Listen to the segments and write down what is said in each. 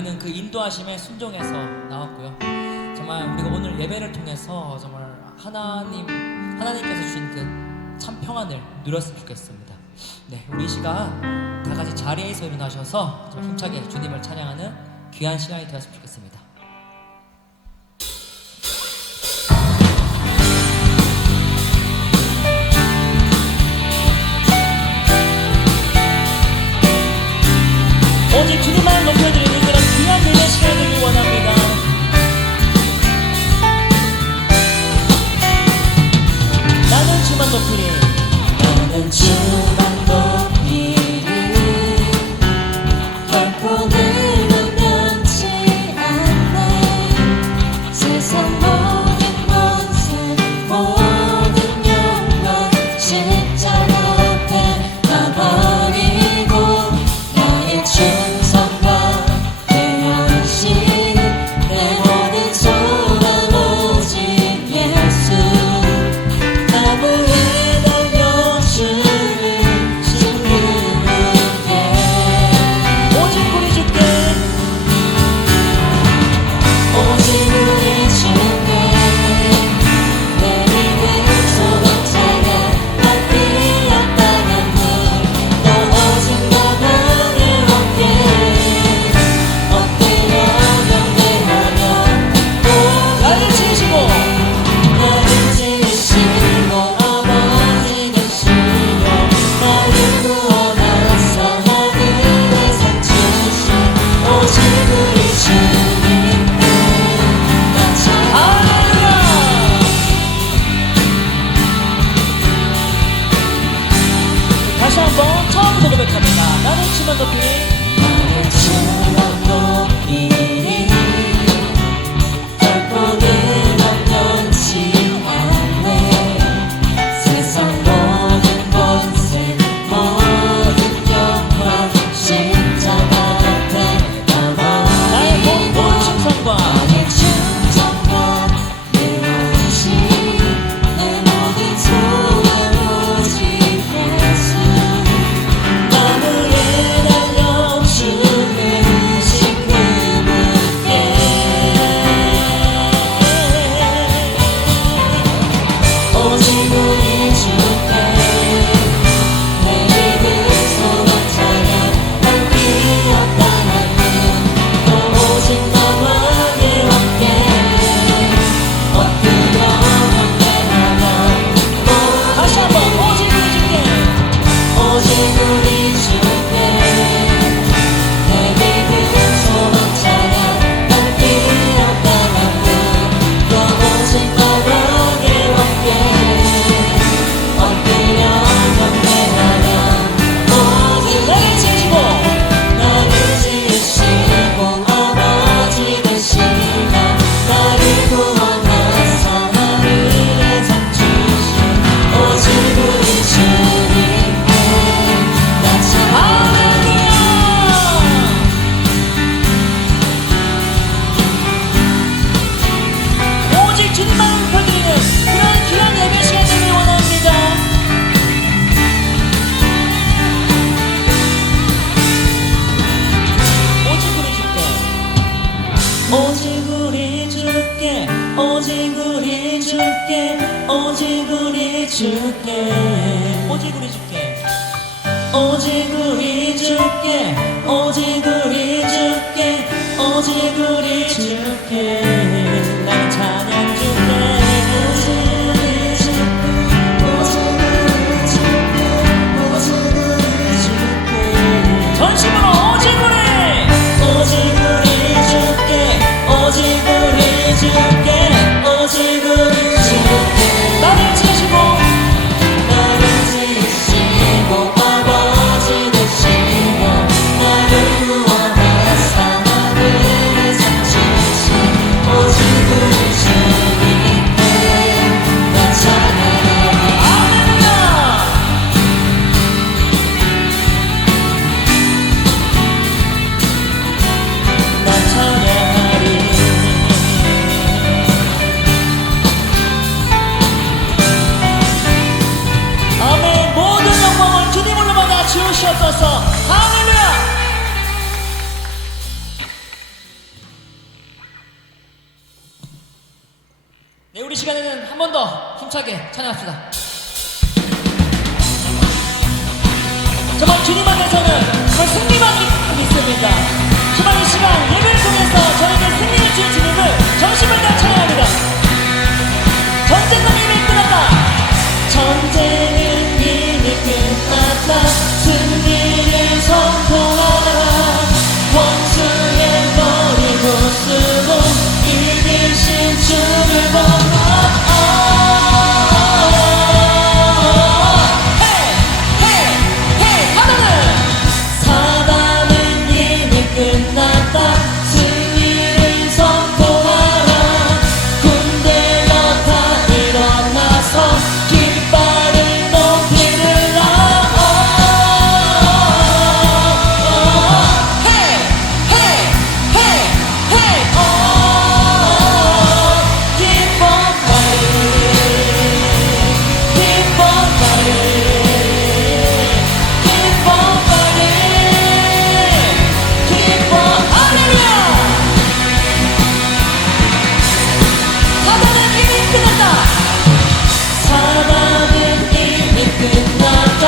저희는 그 인도하심에 순종해서 나왔고요. 정말 우리가 오늘 예배를 통해서 정말 하나님께서 주신 그 참 평안을 누렸으면 좋겠습니다. 네, 우리 이 시간 다 같이 자리에서 일어나셔서 좀 힘차게 주님을 찬양하는 귀한 시간이 되었으면 좋겠습니다. 오직 주님만 높여드리는 그런 귀한 예배 시간을 원합니다. 나는 주만 높이리, 나는 주만 높이리. 결코 내가 변치 않네. 세상 모든 권세 모든 영광 십자가 앞에 다 버리고 나의 충성과 내 헌신 내 모든 소망 오직 예수. 나무에 달려 주를 신기하게 오직 우리 주께, 오직 우리 주께 내 믿음 소망 찬양 앞이었 땅한 물 너 오직 나만을 얻게 엎드려 경배하며 나를 지으시고 나를 지으시고 아버지 되시며 나를 구원하사 하늘에 상 주신 오직 우리 주님께 나 찬양하라. 다시 한번 처음부터 고백합니다. 나는 주만 높이리, 나는 주만 높이리. 결코 내가 변치 않네. 세상 모든 권세 모든 영광 십자가 앞에 다 나의 모든 버리고 충성과 나의 충성과 내 헌신 내 모든 소망 오직 예수. 나무에 달려 주를 신기하게 오직 우리 주께 내 믿음 소망 찬양 앞이었 땅한 또 오직 너만을 얻게 엎드려 경배하며 다시 한번 오직 우리 주께, 오직 우리 주께 내 믿음 소망 찬양 앞이었 땅한 또 오직 너만을 얻게 엎드려 경배하며 오직 나를 지으시고 나를 지으시고 아버지 되시며 나를 구원하사 하늘에 상 주신 오직 우리 주님께 나 찬양하라. 오직 주님만 높여드리는 그런 귀한 예배 시간을 원합니다. 오직 우리 주께, 오직 우리 주께, 오직 우리 주께, 오직 우리 주께, 오직 우리 주께, 오직 우리 주께, 오직 우리 주께, 오직 우리 주께, 나는 찬양 주께. 전심으로 오직 우리, 오직 우리 주께 오직 우리 주께 오직 우리 주께 나를 지으시고 나를 지으시고 아버지 되시며 나를 구원하사 하늘에 상 주신 네, 우리 시간에는 한 번 더 힘차게 찬양합시다. 정말 주님 안에서는 정말 승리만 믿습니다. 정말 이 시간 예배를 통해서 저에게 승리를 주신 주님을 전심을 다 찬양합니다. 전쟁은 이미 끝났다. 전쟁은 이미 끝났다. 승리를 선포하라. 원수의 머리 부수고 이기신 주를 보라. 사단은 이미 끝났다. 승리를 선포하라. 군대여 다 일어나서 깃발을 높이 들라. Keep on fighting. Keep on fighting. Keep on fighting. Keep on. 할렐루야. 사단은 이미 끝났다. 사단은 이미 끝났다.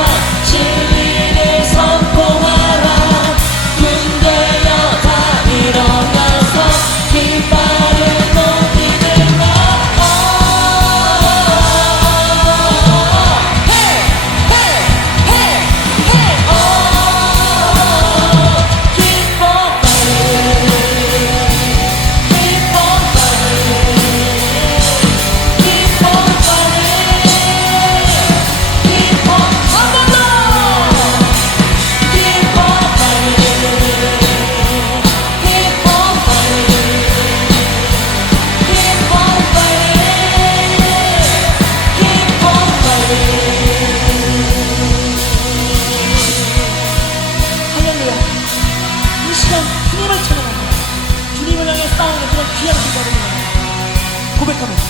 진리를 선포하라. 군대여 다 일어나서 깃발을 높이 들라. Keep on fighting. Keep on fighting. Keep on fighting. Keep on. 한 번 더. Keep on fighting. Keep on fighting. Keep on fighting. Keep on fighting. 할렐루야. 이 시간 주님을 찬양합니다. 주님을 향해 쌓아오는 그런 귀한 기도를 고백합니다.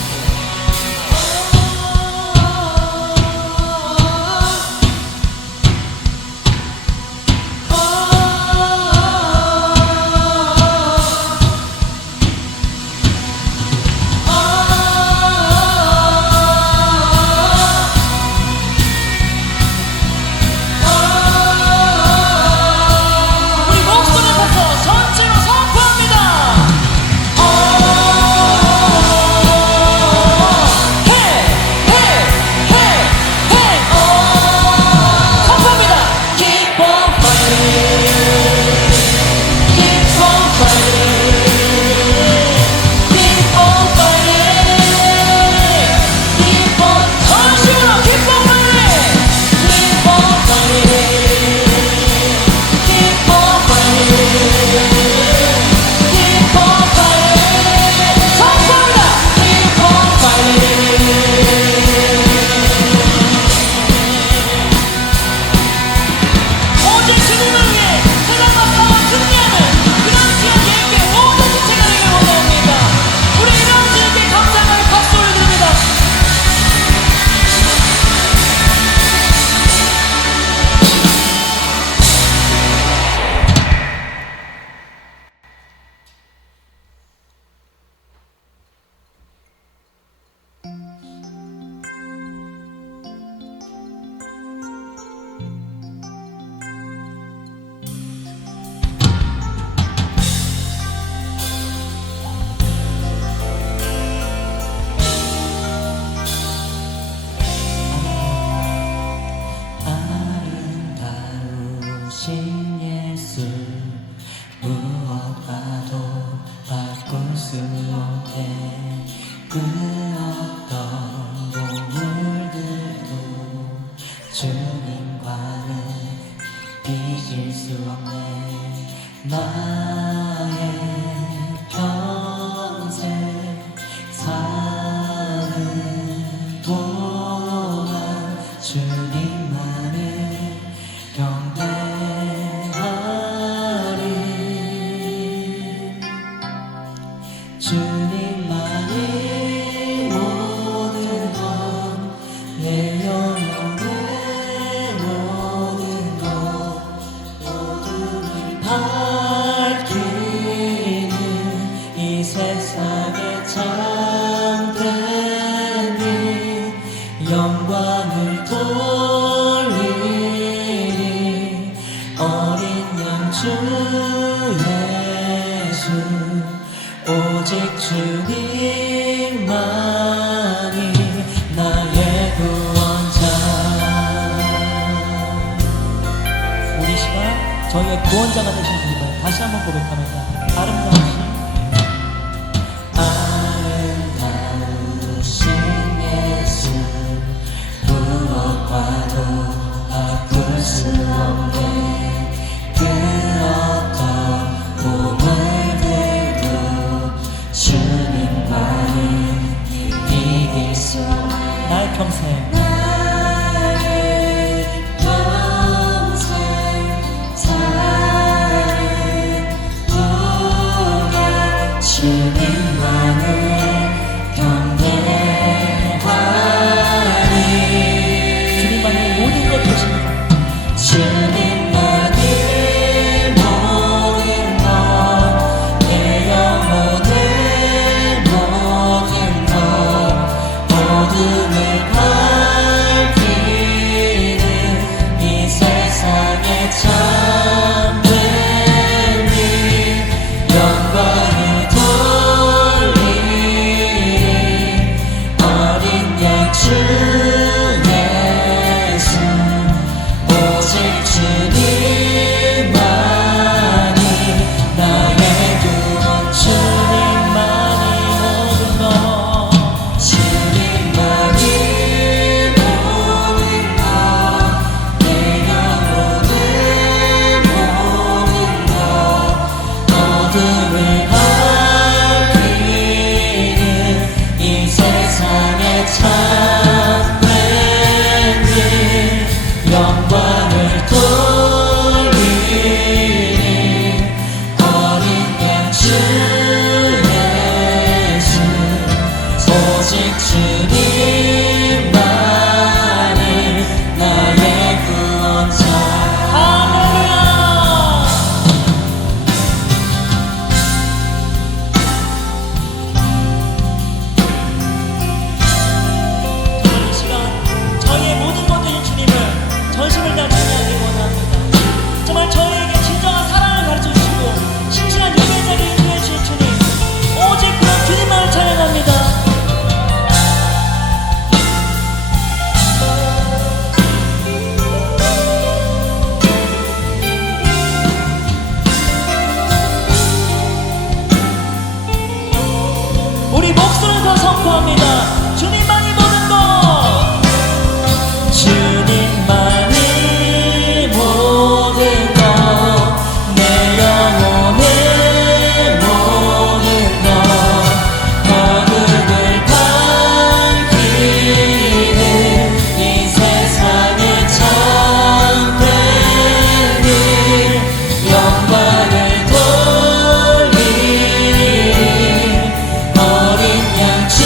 우리 목소리 높여서 전체로 선포합니다. 선포합니다. Keep on fighting. Keep on fighting. Keep on fighting. Keep on. 전심으로 기쁨 말해. Keep on fighting. Keep on fighting. Keep on fighting. 선포합니다. Keep on fighting. 오직 주님을 위해 세상과 싸워 승리하는 그런 귀한 예배 모든 지체가 되길 원합니다. 우리 이런 주님께 감사의 박수 올려드립니다. 아름다우신 예수 무엇과도 바꿀 수 없게 그 어떤 보물들도 주님과는 비길 수 없네. 나의 평생 사는 동안 주님만을 경배하리. 주님만이 모든 것, 내 영혼의 모든 것 모두를 밝히는 이 세상의 참된 오직 주님만이 나의 구원자. 우리 시간 저희의 구원자가 되신 분을 다시 한번 고백합니다. 아름다우신 아름다우신 예수, 무엇과도 바꿀 수 없네. 그 어떤 몸을 들고 주님과는 이길 수 없네. 나의 평생 나의 평생 사는 우리 주님만을 경배하리. 주님만의 모든 것 되십니다. 주님만이 모든 것, 내 영혼의 모든 것, 어둠을 밝히는 이 세상의 참된 일, 영광을 돌리리. 어린 양 주 예수, 오직 주님만이 나의 구원. 주님만이 모든 것 주님만이 모든 것, 내 영혼의 모든 것, 어둠을 밝히는 이 세상의 참된 일, 영광을 돌리리. 어린 양 주 예수, 오직 주님만이 나의 구원자. 할렐루야. 이 시간 저희의 모든 것 되신 주님을 전심을 다해 찬양하기 원합니다. 정말 저희에게 진정한 사랑을 가르쳐주시고 신실한 예배 자리를 인도해 주신 주님, 오직 그런 주님만을 찬양합니다. 우리 목소리를 더 선포합니다. 주님만이 모든 것, 주님만이 모든 것, 내 영혼의 모든 것, 어둠을 밝히는 이 세상의 참된 일, 영광을 돌리리. 어린 양 주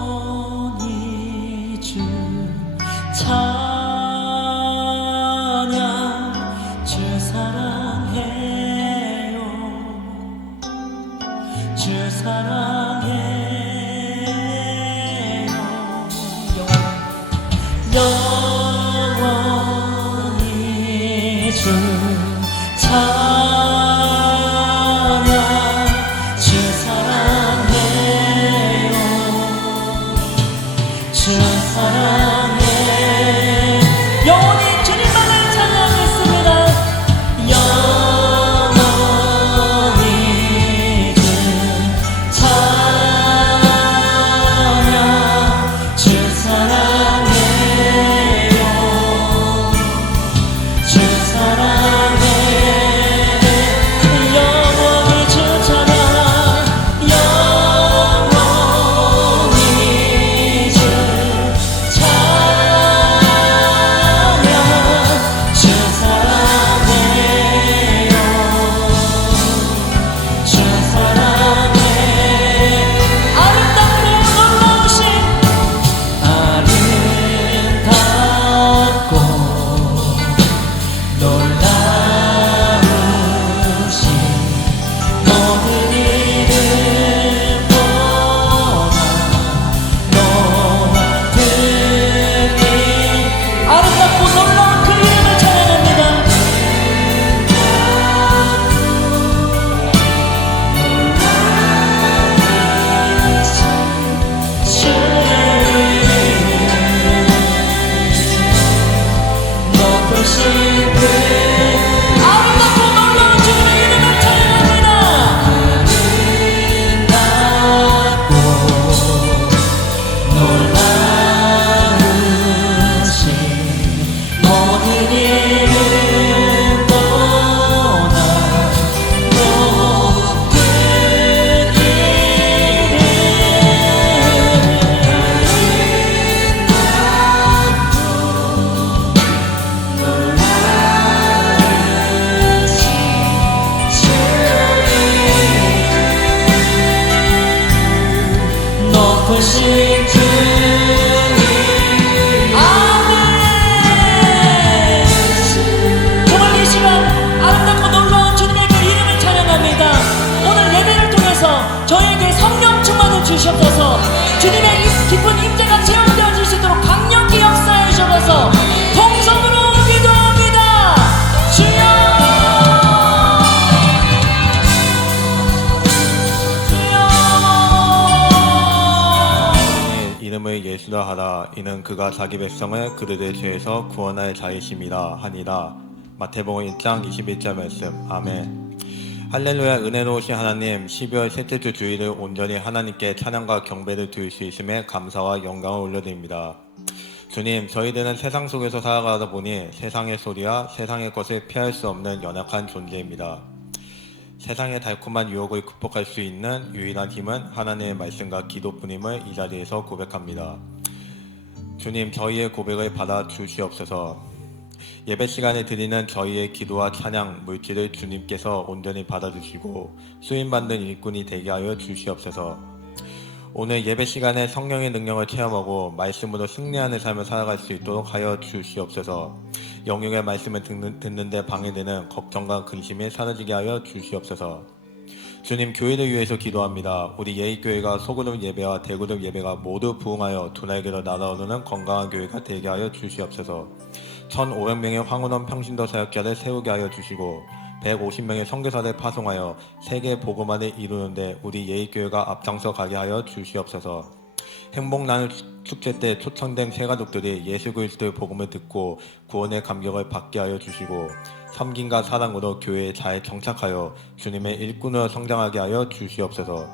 영원히 주 찬양 주 사랑해요 주 사랑해요 영원히 주 찬양 주 사랑해요 주 사랑해 영원히 주님만을 찬양하겠습니다 영원히 주 찬양 주 사랑해요 주 사랑해 영원히 주 찬양 영원히 주 찬양 주 사랑해요 주 사랑해 아름답고 놀라우신 아름답고 놀라우신 모든 이름보다 높은 이 아름답고 놀라운 그 이름을 찬양합니다 높으신 그 아름답고 놀라운 주님의 이름을 찬양합니다 아름답고 놀라우신 모든 이름보다 높은 높으신 주님 아멘 정말 이 시간 아름답고 놀라운 주님의 그 이름을 찬양합니다 오늘 예배를 통해서 저에게 성령 충만을 주시옵소서 주님의 깊은 임재가 체험되어질 수 있도록 강력히 역사해 주셔서 통성으로 기도합니다 주여 이름을 예수라 하라. 이는 그가 자기 백성을 그들의 죄에서 구원할 자이심이라 하니라. 마태복음 1장 21절 말씀. 아멘. 할렐루야. 은혜로우신 하나님, 12월 셋째 주 주일을 온전히 하나님께 찬양과 경배를 드릴 수 있음에 감사와 영광을 올려드립니다. 주님, 저희들은 세상 속에서 살아가다 보니 세상의 소리와 세상의 것을 피할 수 없는 연약한 존재입니다. 세상의 달콤한 유혹을 극복할 수 있는 유일한 힘은 하나님의 말씀과 기도뿐임을 이 자리에서 고백합니다. 주님, 저희의 고백을 받아 주시옵소서. 예배 시간에 드리는 저희의 기도와 찬양, 물질을 주님께서 온전히 받아주시고 쓰임받는 일꾼이 되게 하여 주시옵소서. 오늘 예배 시간에 성령의 능력을 체험하고 말씀으로 승리하는 삶을 살아갈 수 있도록 하여 주시옵소서. 영육의 말씀을 듣는데 방해되는 걱정과 근심이 사라지게 하여 주시옵소서. 주님, 교회를 위해서 기도합니다. 우리 예의교회가 소그룹 예배와 대그룹 예배가 모두 부흥하여 두 날개로 날아오르는 건강한 교회가 되게 하여 주시옵소서. 1,500명의 황혼원 평신도 사역자를 세우게 하여 주시고 150명의 선교사를 파송하여 세계 복음화를 이루는데 우리 예의교회가 앞장서 가게 하여 주시옵소서. 행복 나눌 축제 때 초청된 새 가족들이 예수 그리스도의 복음을 듣고 구원의 감격을 받게 하여 주시고 섬김과 사랑으로 교회에 잘 정착하여 주님의 일꾼으로 성장하게 하여 주시옵소서.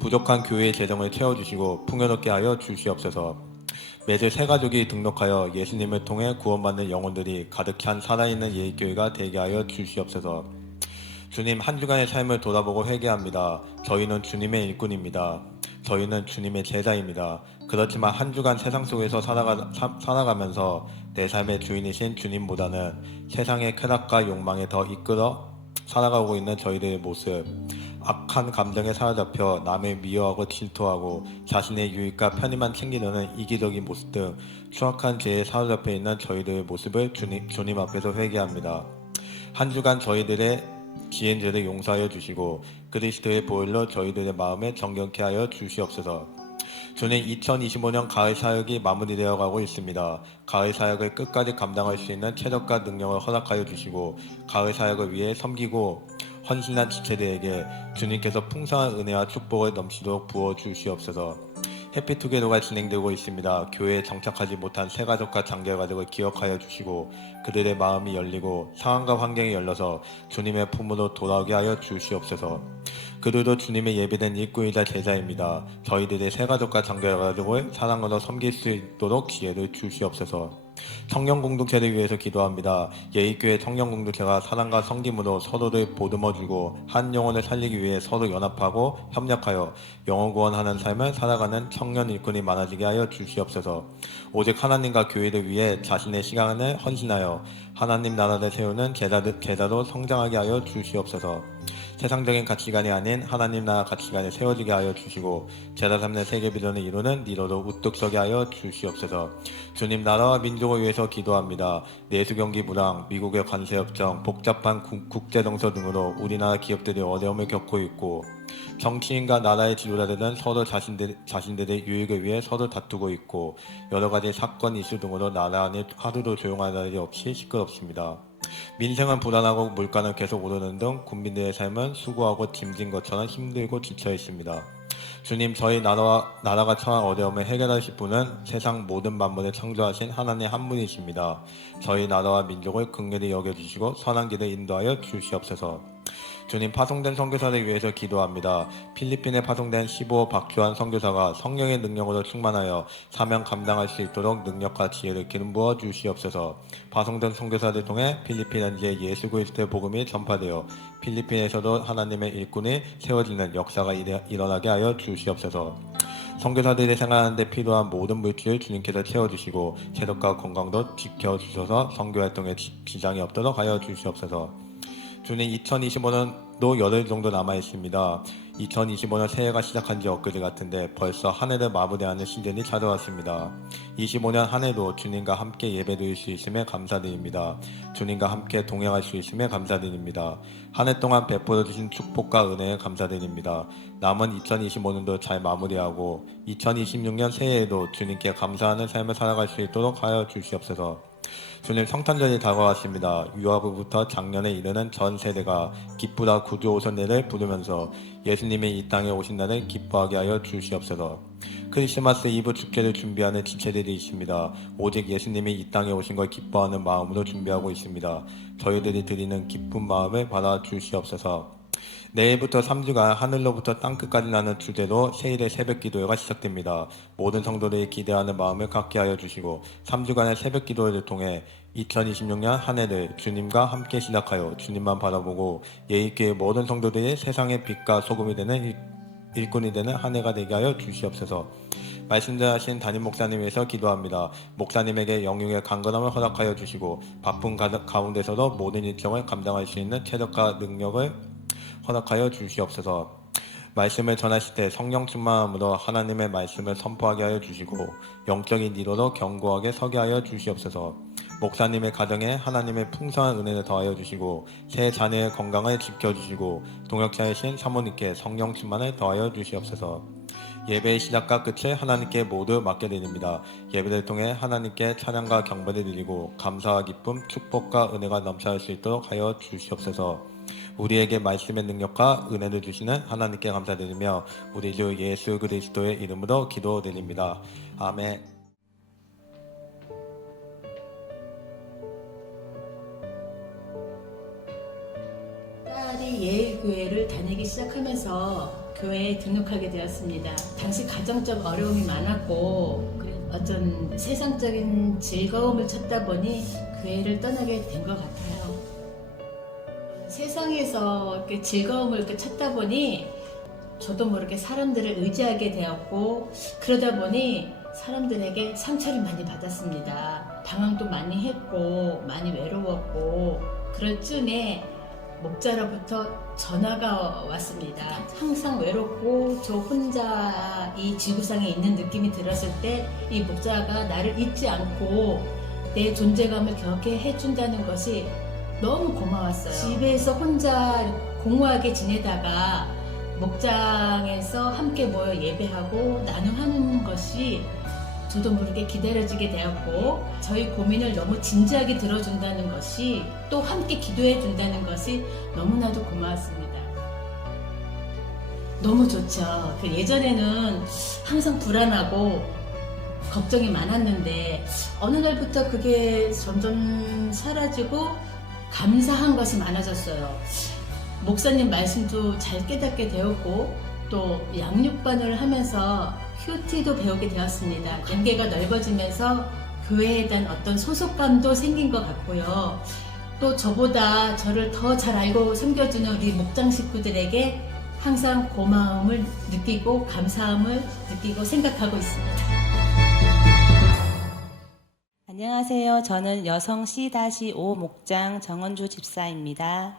부족한 교회의 재정을 채워주시고 풍요롭게 하여 주시옵소서. 매주 새 가족이 등록하여 예수님을 통해 구원받는 영혼들이 가득 찬 살아있는 예의교회가 되게 하여 주시옵소서. 주님, 한 주간의 삶을 돌아보고 회개합니다. 저희는 주님의 일꾼입니다. 저희는 주님의 제자입니다. 그렇지만 한 주간 세상 속에서 살아가면서 내 삶의 주인이신 주님보다는 세상의 쾌락과 욕망에 더 이끌어 살아가고 있는 저희들의 모습, 악한 감정에 사로잡혀 남을 미워하고 질투하고 자신의 유익과 편의만 챙기려는 이기적인 모습 등 추악한 죄에 사로잡혀 있는 저희들의 모습을 주님 앞에서 회개합니다. 한 주간 저희들의 지은 죄를 용서하여 주시고 그리스도의 보혈로 저희들의 마음에 정결케 하여 주시옵소서. 저는 2025년 가을 사역이 마무리되어 가고 있습니다. 가을 사역을 끝까지 감당할 수 있는 체력과 능력을 허락하여 주시고 가을 사역을 위해 섬기고 헌신한 지체들에게 주님께서 풍성한 은혜와 축복을 넘치도록 부어 주시옵소서. 해피투게더가 진행되고 있습니다. 교회에 정착하지 못한 새가족과 장애가족을 기억하여 주시고 그들의 마음이 열리고 상황과 환경이 열려서 주님의 품으로 돌아오게 하여 주시옵소서. 그들도 주님의 예비된 일꾼이자 제자입니다. 저희들의 새가족과 장애가족을 사랑으로 섬길 수 있도록 지혜를 주시옵소서. 청년 공동체를 위해서 기도합니다. 예의교회 청년 공동체가 사랑과 성김으로 서로를 보듬어주고 한 영혼을 살리기 위해 서로 연합하고 협력하여 영혼 구원하는 삶을 살아가는 청년 일꾼이 많아지게 하여 주시옵소서. 오직 하나님과 교회를 위해 자신의 시간을 헌신하여 하나님 나라를 세우는 제자로 성장하게 하여 주시옵소서. 세상적인 가치관이 아닌 하나님 나라 가치관에 세워지게 하여 주시고 제자 삼는 세계 비전을 이루는 리더로 우뚝 서게 하여 주시옵소서. 주님 나라와 민족을 위해서 기도합니다. 내수 경기 불황, 미국의 관세 협정, 복잡한 국제 정서 등으로 우리나라 기업들이 어려움을 겪고 있고 정치인과 나라의 지도자들은 서로 자신들의 유익을 위해 서로 다투고 있고 여러 가지 사건 이슈 등으로 나라 안이 하루도 조용한 날이 없이 시끄럽습니다. 민생은 불안하고 물가는 계속 오르는 등 국민들의 삶은 수고하고 짐진 것처럼 힘들고 지쳐 있습니다. 주님, 저희 나라가 처한 어려움을 해결하실 분은 세상 모든 만물을 창조하신 하나님 한 분이십니다. 저희 나라와 민족을 긍휼히 여겨주시고 선한 길을 인도하여 주시옵소서. 주님, 파송된 선교사를 위해서 기도합니다. 필리핀에 파송된 15호 박주환 선교사가 성령의 능력으로 충만하여 사명 감당할 수 있도록 능력과 지혜를 기름 부어 주시옵소서. 파송된 선교사를 통해 필리핀 현지에 예수 그리스도의 복음이 전파되어 필리핀에서도 하나님의 일꾼이 세워지는 역사가 일어나게 하여 주시옵소서. 선교사들이 생활하는 데 필요한 모든 물질을 주님께서 채워주시고 체력과 건강도 지켜주셔서 선교활동에 지장이 없도록 하여 주시옵소서. 주님, 2025년도 열흘 정도 남아있습니다. 2025년 새해가 시작한 지 엊그제 같은데 벌써 한 해를 마무리하는 시즌이 찾아왔습니다. 25년 한 해도 주님과 함께 예배드릴 수 있음에 감사드립니다. 주님과 함께 동행할 수 있음에 감사드립니다. 한 해 동안 베풀어 주신 축복과 은혜에 감사드립니다. 남은 2025년도 잘 마무리하고 2026년 새해에도 주님께 감사하는 삶을 살아갈 수 있도록 하여 주시옵소서. 주님, 성탄절이 다가왔습니다. 유아부부터 작년에 이르는 전 세대가 기쁘다 구주 오셨네를 부르면서 예수님이 이 땅에 오신 날을 기뻐하게 하여 주시옵소서. 크리스마스 이브 축제를 준비하는 지체들이 있습니다. 오직 예수님이 이 땅에 오신 걸 기뻐하는 마음으로 준비하고 있습니다. 저희들이 드리는 기쁜 마음을 받아 주시옵소서. 내일부터 3주간 하늘로부터 땅끝까지 나는 주제로 세일의 새벽 기도회가 시작됩니다. 모든 성도들이 기대하는 마음을 갖게 하여 주시고 3주간의 새벽 기도회를 통해 2026년 한 해를 주님과 함께 시작하여 주님만 바라보고 예의있게 모든 성도들이 세상의 빛과 소금이 되는 일꾼이 되는 한 해가 되게 하여 주시옵소서. 말씀하신 담임 목사님 위해서 기도합니다. 목사님에게 영육의 강건함을 허락하여 주시고 바쁜 가운데서도 모든 일정을 감당할 수 있는 체력과 능력을 허락하여 주시옵소서. 말씀을 전하실 때 성령 충만함으로 하나님의 말씀을 선포하게 하여 주시고 영적인 리더로 견고하게 서게 하여 주시옵소서. 목사님의 가정에 하나님의 풍성한 은혜를 더하여 주시고 새 자녀의 건강을 지켜주시고 동역자이신 사모님께 성령 충만을 더하여 주시옵소서. 예배의 시작과 끝을 하나님께 모두 맡겨드립니다. 예배를 통해 하나님께 찬양과 경배를 드리고 감사와 기쁨, 축복과 은혜가 넘쳐날 수 있도록 하여 주시옵소서. 우리에게 말씀의 능력과 은혜를 주시는 하나님께 감사드리며 우리 주 예수 그리스도의 이름으로 기도드립니다. 아멘. 딸이 예일교회를 다니기 시작하면서 교회에 등록하게 되었습니다. 당시 가정적 어려움이 많았고 어떤 세상적인 즐거움을 찾다 보니 교회를 떠나게 된 것 같아요. 세상에서 이렇게 즐거움을 이렇게 찾다 보니 저도 모르게 사람들을 의지하게 되었고 그러다 보니 사람들에게 상처를 많이 받았습니다. 방황도 많이 했고 많이 외로웠고 그럴 쯤에 목자로부터 전화가 왔습니다. 항상 외롭고 저 혼자 이 지구상에 있는 느낌이 들었을 때 이 목자가 나를 잊지 않고 내 존재감을 겪게 해준다는 것이 너무 고마웠어요. 집에서 혼자 공허하게 지내다가 목장에서 함께 모여 예배하고 나눔하는 것이 저도 모르게 기다려지게 되었고, 저희 고민을 너무 진지하게 들어준다는 것이, 또 함께 기도해 준다는 것이 너무나도 고마웠습니다. 너무 좋죠. 예전에는 항상 불안하고 걱정이 많았는데 어느 날부터 그게 점점 사라지고 감사한 것이 많아졌어요. 목사님 말씀도 잘 깨닫게 되었고, 또 양육반을 하면서 큐티도 배우게 되었습니다. 관계가 넓어지면서 교회에 대한 어떤 소속감도 생긴 것 같고요. 또 저보다 저를 더 잘 알고 섬겨주는 우리 목장 식구들에게 항상 고마움을 느끼고 감사함을 느끼고 생각하고 있습니다. 안녕하세요. 저는 여성 C-5 목장 정은주 집사입니다.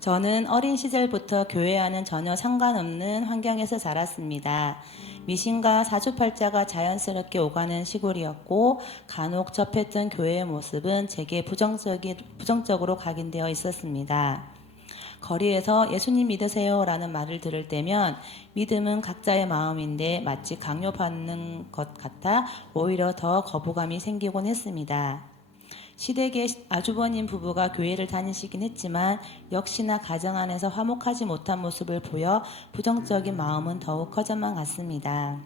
저는 어린 시절부터 교회와는 전혀 상관없는 환경에서 자랐습니다. 미신과 사주팔자가 자연스럽게 오가는 시골이었고, 간혹 접했던 교회의 모습은 제게 부정적으로 각인되어 있었습니다. 거리에서 예수님 믿으세요 라는 말을 들을 때면 믿음은 각자의 마음인데 마치 강요받는 것 같아 오히려 더 거부감이 생기곤 했습니다. 시댁의 아주버님 부부가 교회를 다니시긴 했지만 역시나 가정 안에서 화목하지 못한 모습을 보여 부정적인 마음은 더욱 커져만 갔습니다.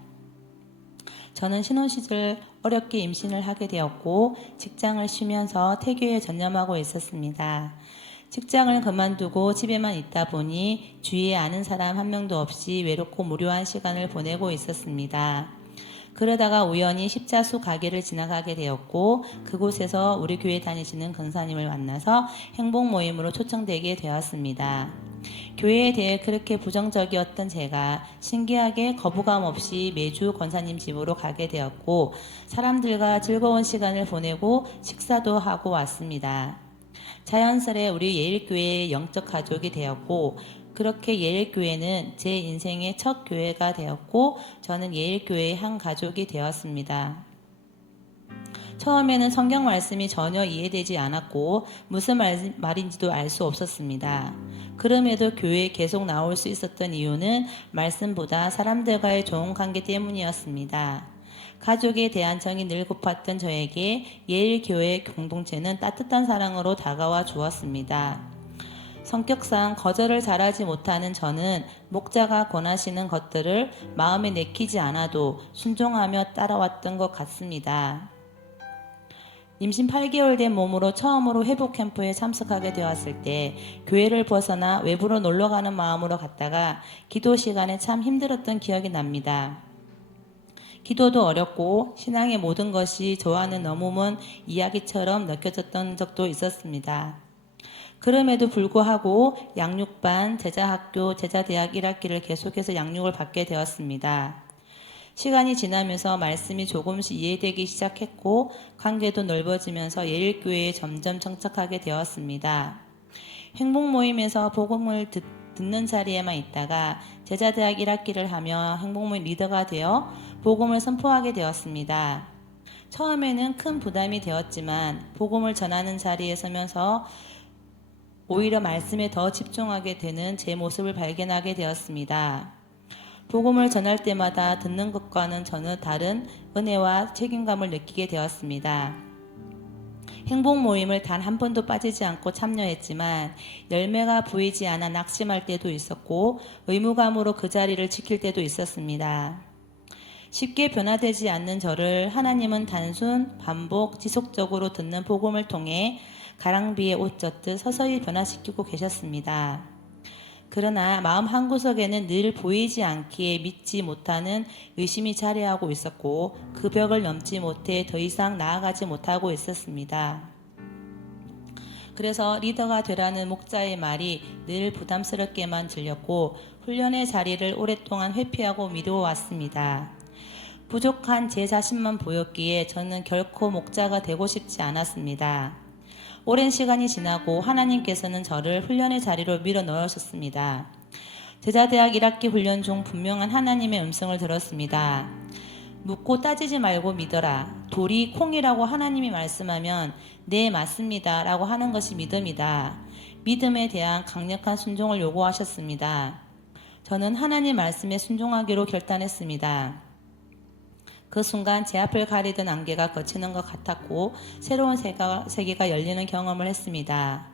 저는 신혼시절 어렵게 임신을 하게 되었고 직장을 쉬면서 태교에 전념하고 있었습니다. 직장을 그만두고 집에만 있다 보니 주위에 아는 사람 한 명도 없이 외롭고 무료한 시간을 보내고 있었습니다. 그러다가 우연히 십자수 가게를 지나가게 되었고, 그곳에서 우리 교회 다니시는 권사님을 만나서 행복 모임으로 초청되게 되었습니다. 교회에 대해 그렇게 부정적이었던 제가 신기하게 거부감 없이 매주 권사님 집으로 가게 되었고, 사람들과 즐거운 시간을 보내고 식사도 하고 왔습니다. 자연스레 우리 예일교회의 영적 가족이 되었고, 그렇게 예일교회는 제 인생의 첫 교회가 되었고, 저는 예일교회의 한 가족이 되었습니다. 처음에는 성경 말씀이 전혀 이해되지 않았고 무슨 말인지도 알 수 없었습니다. 그럼에도 교회에 계속 나올 수 있었던 이유는 말씀보다 사람들과의 좋은 관계 때문이었습니다. 가족에 대한 정이 늘 고팠던 저에게 예일교회 공동체는 따뜻한 사랑으로 다가와 주었습니다. 성격상 거절을 잘하지 못하는 저는 목자가 권하시는 것들을 마음에 내키지 않아도 순종하며 따라왔던 것 같습니다. 임신 8개월 된 몸으로 처음으로 회복 캠프에 참석하게 되었을 때 교회를 벗어나 외부로 놀러가는 마음으로 갔다가 기도 시간에 참 힘들었던 기억이 납니다. 기도도 어렵고 신앙의 모든 것이 저와는 너무 먼 이야기처럼 느껴졌던 적도 있었습니다. 그럼에도 불구하고 양육반, 제자학교, 제자대학 1학기를 계속해서 양육을 받게 되었습니다. 시간이 지나면서 말씀이 조금씩 이해되기 시작했고 관계도 넓어지면서 예일교회에 점점 정착하게 되었습니다. 행복 모임에서 복음을 듣는 자리에만 있다가 제자대학 1학기를 하며 행복모임 리더가 되어 복음을 선포하게 되었습니다. 처음에는 큰 부담이 되었지만 복음을 전하는 자리에 서면서 오히려 말씀에 더 집중하게 되는 제 모습을 발견하게 되었습니다. 복음을 전할 때마다 듣는 것과는 전혀 다른 은혜와 책임감을 느끼게 되었습니다. 행복 모임을 단 한 번도 빠지지 않고 참여했지만 열매가 보이지 않아 낙심할 때도 있었고 의무감으로 그 자리를 지킬 때도 있었습니다. 쉽게 변화되지 않는 저를 하나님은 단순, 반복, 지속적으로 듣는 복음을 통해 가랑비에 옷 젖듯 서서히 변화시키고 계셨습니다. 그러나 마음 한구석에는 늘 보이지 않기에 믿지 못하는 의심이 자리하고 있었고 그 벽을 넘지 못해 더 이상 나아가지 못하고 있었습니다. 그래서 리더가 되라는 목자의 말이 늘 부담스럽게만 들렸고 훈련의 자리를 오랫동안 회피하고 미루어 왔습니다. 부족한 제 자신만 보였기에 저는 결코 목자가 되고 싶지 않았습니다. 오랜 시간이 지나고 하나님께서는 저를 훈련의 자리로 밀어 넣으셨습니다. 제자대학 1학기 훈련 중 분명한 하나님의 음성을 들었습니다. 묻고 따지지 말고 믿어라. 돌이 콩이라고 하나님이 말씀하면 네 맞습니다 라고 하는 것이 믿음이다. 믿음에 대한 강력한 순종을 요구하셨습니다. 저는 하나님 말씀에 순종하기로 결단했습니다. 그 순간 제 앞을 가리던 안개가 걷히는 것 같았고 새로운 세계가 열리는 경험을 했습니다.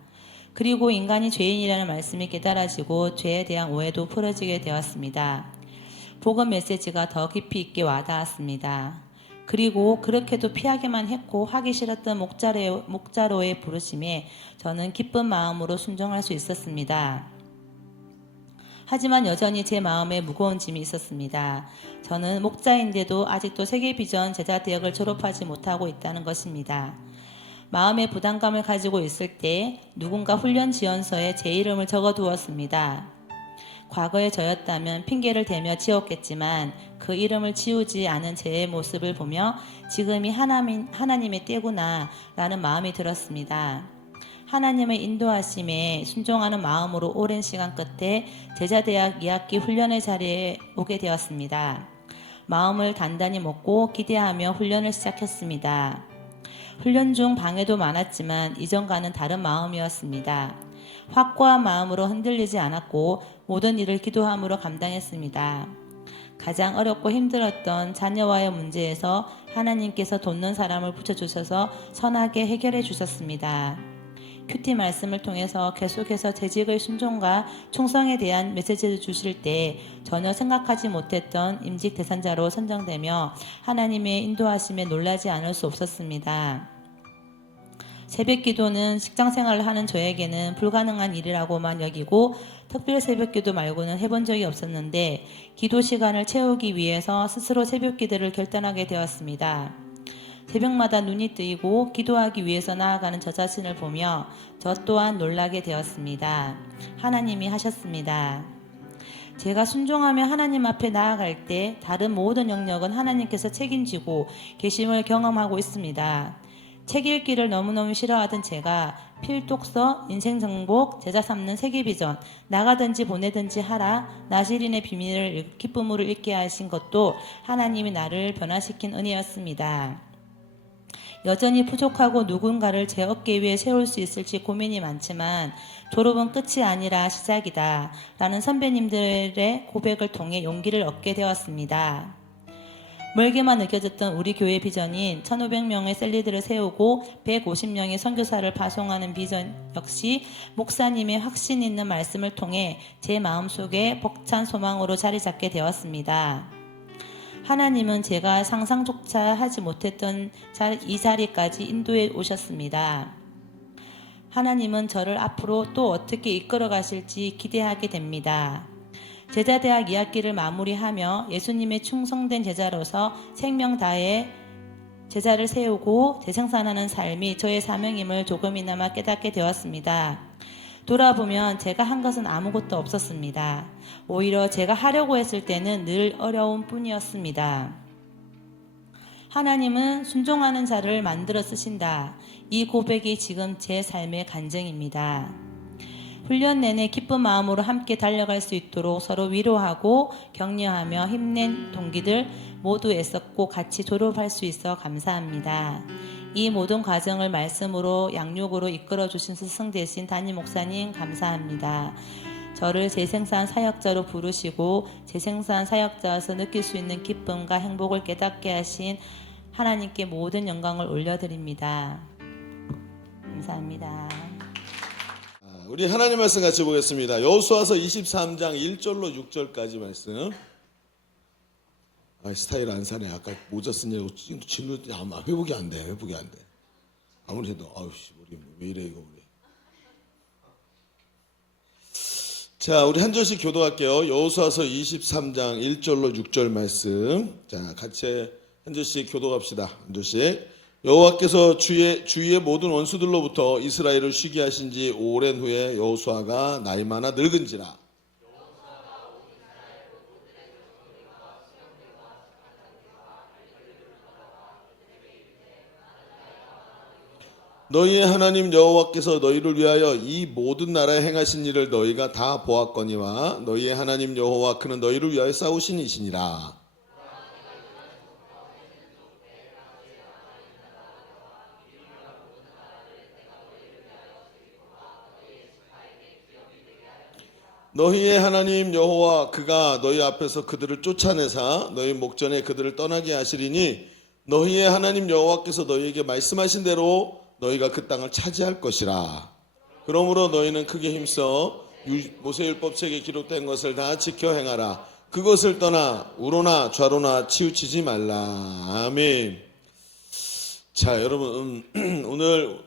그리고 인간이 죄인이라는 말씀이 깨달아지고 죄에 대한 오해도 풀어지게 되었습니다. 복음 메시지가 더 깊이 있게 와닿았습니다. 그리고 그렇게도 피하기만 했고 하기 싫었던 목자로의 부르심에 저는 기쁜 마음으로 순종할 수 있었습니다. 하지만 여전히 제 마음에 무거운 짐이 있었습니다. 저는 목자인데도 아직도 세계비전 제자대학을 졸업하지 못하고 있다는 것입니다. 마음의 부담감을 가지고 있을 때 누군가 훈련 지원서에 제 이름을 적어두었습니다. 과거의 저였다면 핑계를 대며 지웠겠지만 그 이름을 지우지 않은 제 모습을 보며 지금이 하나님의 때구나 라는 마음이 들었습니다. 하나님의 인도하심에 순종하는 마음으로 오랜 시간 끝에 제자대학 2학기 훈련의 자리에 오게 되었습니다. 마음을 단단히 먹고 기대하며 훈련을 시작했습니다. 훈련 중 방해도 많았지만 이전과는 다른 마음이었습니다. 확고한 마음으로 흔들리지 않았고 모든 일을 기도함으로 감당했습니다. 가장 어렵고 힘들었던 자녀와의 문제에서 하나님께서 돕는 사람을 붙여주셔서 선하게 해결해 주셨습니다. 큐티 말씀을 통해서 계속해서 재직의 순종과 충성에 대한 메시지를 주실 때 전혀 생각하지 못했던 임직 대상자로 선정되며 하나님의 인도하심에 놀라지 않을 수 없었습니다. 새벽 기도는 직장 생활을 하는 저에게는 불가능한 일이라고만 여기고 특별 새벽 기도 말고는 해본 적이 없었는데 기도 시간을 채우기 위해서 스스로 새벽 기도를 결단하게 되었습니다. 새벽마다 눈이 뜨이고 기도하기 위해서 나아가는 저 자신을 보며 저 또한 놀라게 되었습니다. 하나님이 하셨습니다. 제가 순종하며 하나님 앞에 나아갈 때 다른 모든 영역은 하나님께서 책임지고 계심을 경험하고 있습니다. 책 읽기를 너무너무 싫어하던 제가 필독서, 인생정복, 제자 삼는 세계비전, 나가든지 보내든지 하라, 나시린의 비밀을 기쁨으로 읽게 하신 것도 하나님이 나를 변화시킨 은혜였습니다. 여전히 부족하고 누군가를 제 어깨 위에 세울 수 있을지 고민이 많지만 졸업은 끝이 아니라 시작이다 라는 선배님들의 고백을 통해 용기를 얻게 되었습니다. 멀게만 느껴졌던 우리 교회 비전인 1500명의 셀리들을 세우고 150명의 선교사를 파송하는 비전 역시 목사님의 확신 있는 말씀을 통해 제 마음속에 벅찬 소망으로 자리 잡게 되었습니다. 하나님은 제가 상상조차 하지 못했던 이 자리까지 인도해 오셨습니다. 하나님은 저를 앞으로 또 어떻게 이끌어 가실지 기대하게 됩니다. 제자대학 2학기를 마무리하며 예수님의 충성된 제자로서 생명 다해 제자를 세우고 재생산하는 삶이 저의 사명임을 조금이나마 깨닫게 되었습니다. 돌아보면 제가 한 것은 아무것도 없었습니다. 오히려 제가 하려고 했을 때는 늘 어려운 뿐이었습니다. 하나님은 순종하는 자를 만들어 쓰신다. 이 고백이 지금 제 삶의 간증입니다. 훈련 내내 기쁜 마음으로 함께 달려갈 수 있도록 서로 위로하고 격려하며 힘낸 동기들 모두 애썼고 같이 졸업할 수 있어 감사합니다. 이 모든 과정을 말씀으로 양육으로 이끌어 주신 스승 되신 담임 목사님 감사합니다. 저를 재생산 사역자로 부르시고 재생산 사역자로서 느낄 수 있는 기쁨과 행복을 깨닫게 하신 하나님께 모든 영광을 올려드립니다. 감사합니다. 우리 하나님 말씀 같이 보겠습니다. 여호수아서 23장 1절로 6절까지 말씀. 스타일 안 사네. 아까 모자 쓴냐고 질러 회복이 안 돼. 아무리 해도 우리 왜 이래 이거 우리. 자, 우리 한 절씩 교도할게요. 여호수아서 23장 1절로 6절 말씀. 자, 같이 한 절씩 교도합시다. 한 절씩. 여호와께서 주위의 모든 원수들로부터 이스라엘을 쉬게 하신 지 오랜 후에 여호수아가 나이 많아 늙은지라. 너희의 하나님 여호와께서 너희를 위하여 이 모든 나라에 행하신 일을 너희가 다 보았거니와 너희의 하나님 여호와 그는 너희를 위하여 싸우신 이시니라. 너희의 하나님 여호와 그가 너희 앞에서 그들을 쫓아내사 너희 목전에 그들을 떠나게 하시리니 너희의 하나님 여호와께서 너희에게 말씀하신 대로 너희가 그 땅을 차지할 것이라. 그러므로 너희는 크게 힘써 모세율법책에 기록된 것을 다 지켜 행하라. 그것을 떠나 우로나 좌로나 치우치지 말라. 아멘. 자, 여러분, 오늘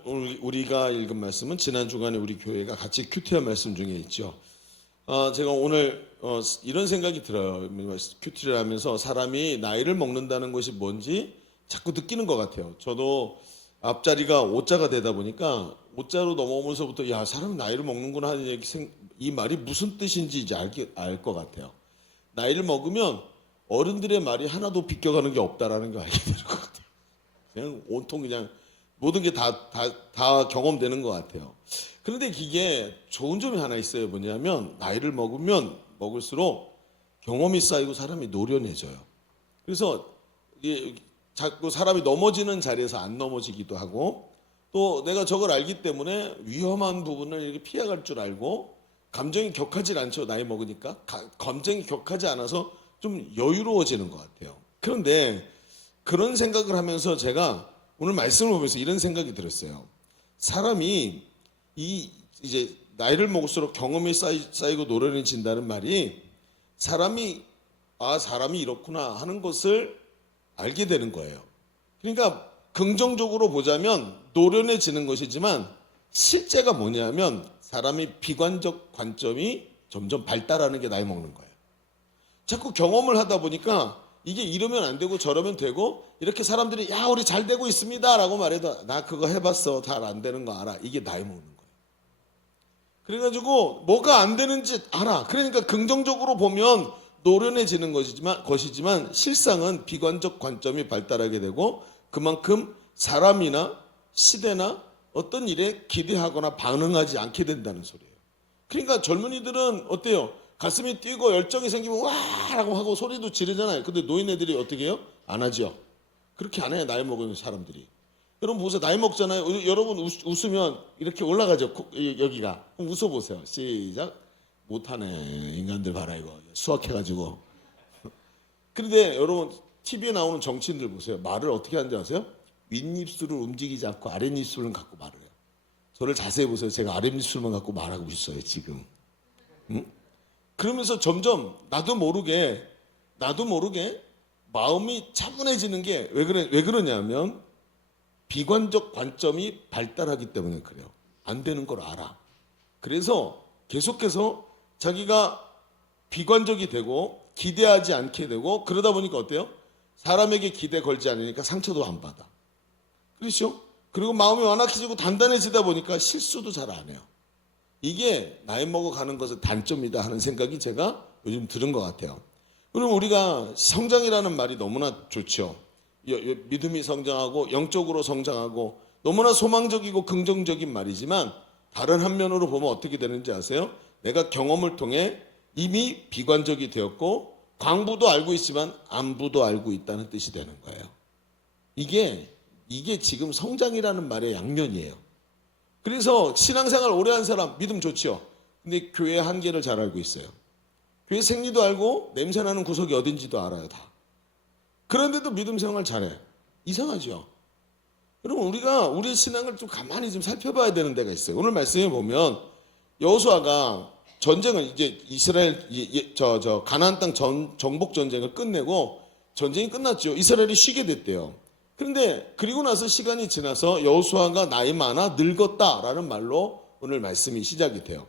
우리가 읽은 말씀은 지난 주간에 우리 교회가 같이 큐티한 말씀 중에 있죠. 제가 오늘 이런 생각이 들어요. 큐티를 하면서 사람이 나이를 먹는다는 것이 뭔지 자꾸 느끼는 것 같아요. 저도 앞자리가 5자가 되다 보니까 5자로 넘어오면서부터 야, 사람이 나이를 먹는구나 하는 이 말이 무슨 뜻인지 이제 알 것 같아요. 나이를 먹으면 어른들의 말이 하나도 비껴가는 게 없다라는 걸 알게 되는 것 같아요. 그냥 온통 그냥 모든 게 다 경험되는 것 같아요. 그런데 이게 좋은 점이 하나 있어요. 뭐냐면 나이를 먹으면 먹을수록 경험이 쌓이고 사람이 노련해져요. 그래서 자꾸 사람이 넘어지는 자리에서 안 넘어지기도 하고 또 내가 저걸 알기 때문에 위험한 부분을 이렇게 피해갈 줄 알고 감정이 격하지 않죠. 나이 먹으니까 감정이 격하지 않아서 좀 여유로워지는 것 같아요. 그런데 그런 생각을 하면서 제가 오늘 말씀을 보면서 이런 생각이 들었어요. 사람이 이제 나이를 먹을수록 경험이 쌓이고 노련해진다는 말이 사람이 이렇구나 하는 것을 알게 되는 거예요. 그러니까 긍정적으로 보자면 노련해지는 것이지만 실제가 뭐냐면 사람이 비관적 관점이 점점 발달하는 게 나이 먹는 거예요. 자꾸 경험을 하다 보니까 이게 이러면 안 되고 저러면 되고 이렇게 사람들이 야 우리 잘 되고 있습니다 라고 말해도 나 그거 해봤어 잘 안 되는 거 알아. 이게 나이 먹는 거예요. 그래가지고 뭐가 안 되는지 알아. 그러니까 긍정적으로 보면 노련해지는 것이지만 실상은 비관적 관점이 발달하게 되고 그만큼 사람이나 시대나 어떤 일에 기대하거나 반응하지 않게 된다는 소리예요. 그러니까 젊은이들은 어때요? 가슴이 뛰고 열정이 생기면 와라고 하고 소리도 지르잖아요. 근데 노인네들이 어떻게 해요? 안 하죠. 그렇게 안 해요. 나이 먹은 사람들이. 여러분 보세요. 나이 먹잖아요. 여러분 웃으면 이렇게 올라가죠. 여기가. 그럼 웃어보세요. 시작. 못하네. 인간들 봐라 이거. 수학해가지고. 그런데 여러분 TV에 나오는 정치인들 보세요. 말을 어떻게 하는지 아세요? 윗입술을 움직이지 않고 아랫입술을 갖고 말을 해요. 저를 자세히 보세요. 제가 아랫입술만 갖고 말하고 있어요. 지금. 응? 그러면서 점점 나도 모르게 마음이 차분해지는 게 왜 그러냐면 비관적 관점이 발달하기 때문에 그래요. 안 되는 걸 알아. 그래서 계속해서 자기가 비관적이 되고 기대하지 않게 되고 그러다 보니까 어때요? 사람에게 기대 걸지 않으니까 상처도 안 받아. 그렇죠? 그리고 마음이 완악해지고 단단해지다 보니까 실수도 잘 안 해요. 이게 나이 먹어가는 것의 단점이다 하는 생각이 제가 요즘 들은 것 같아요. 그럼 우리가 성장이라는 말이 너무나 좋죠. 믿음이 성장하고 영적으로 성장하고 너무나 소망적이고 긍정적인 말이지만 다른 한면으로 보면 어떻게 되는지 아세요? 내가 경험을 통해 이미 비관적이 되었고 광부도 알고 있지만 안부도 알고 있다는 뜻이 되는 거예요. 이게 지금 성장이라는 말의 양면이에요. 그래서 신앙생활 오래 한 사람 믿음 좋죠. 근데 교회의 한계를 잘 알고 있어요. 교회 생리도 알고 냄새나는 구석이 어딘지도 알아요 다. 그런데도 믿음 생활 잘해. 이상하죠. 여러분 우리가 우리 신앙을 좀 가만히 좀 살펴봐야 되는 데가 있어요. 오늘 말씀에 보면 여호수아가 전쟁을 이제 이스라엘 가나안 땅 정복 전쟁을 끝내고 전쟁이 끝났죠. 이스라엘이 쉬게 됐대요. 그런데 그리고 나서 시간이 지나서 여호수아가 나이 많아 늙었다라는 말로 오늘 말씀이 시작이 돼요.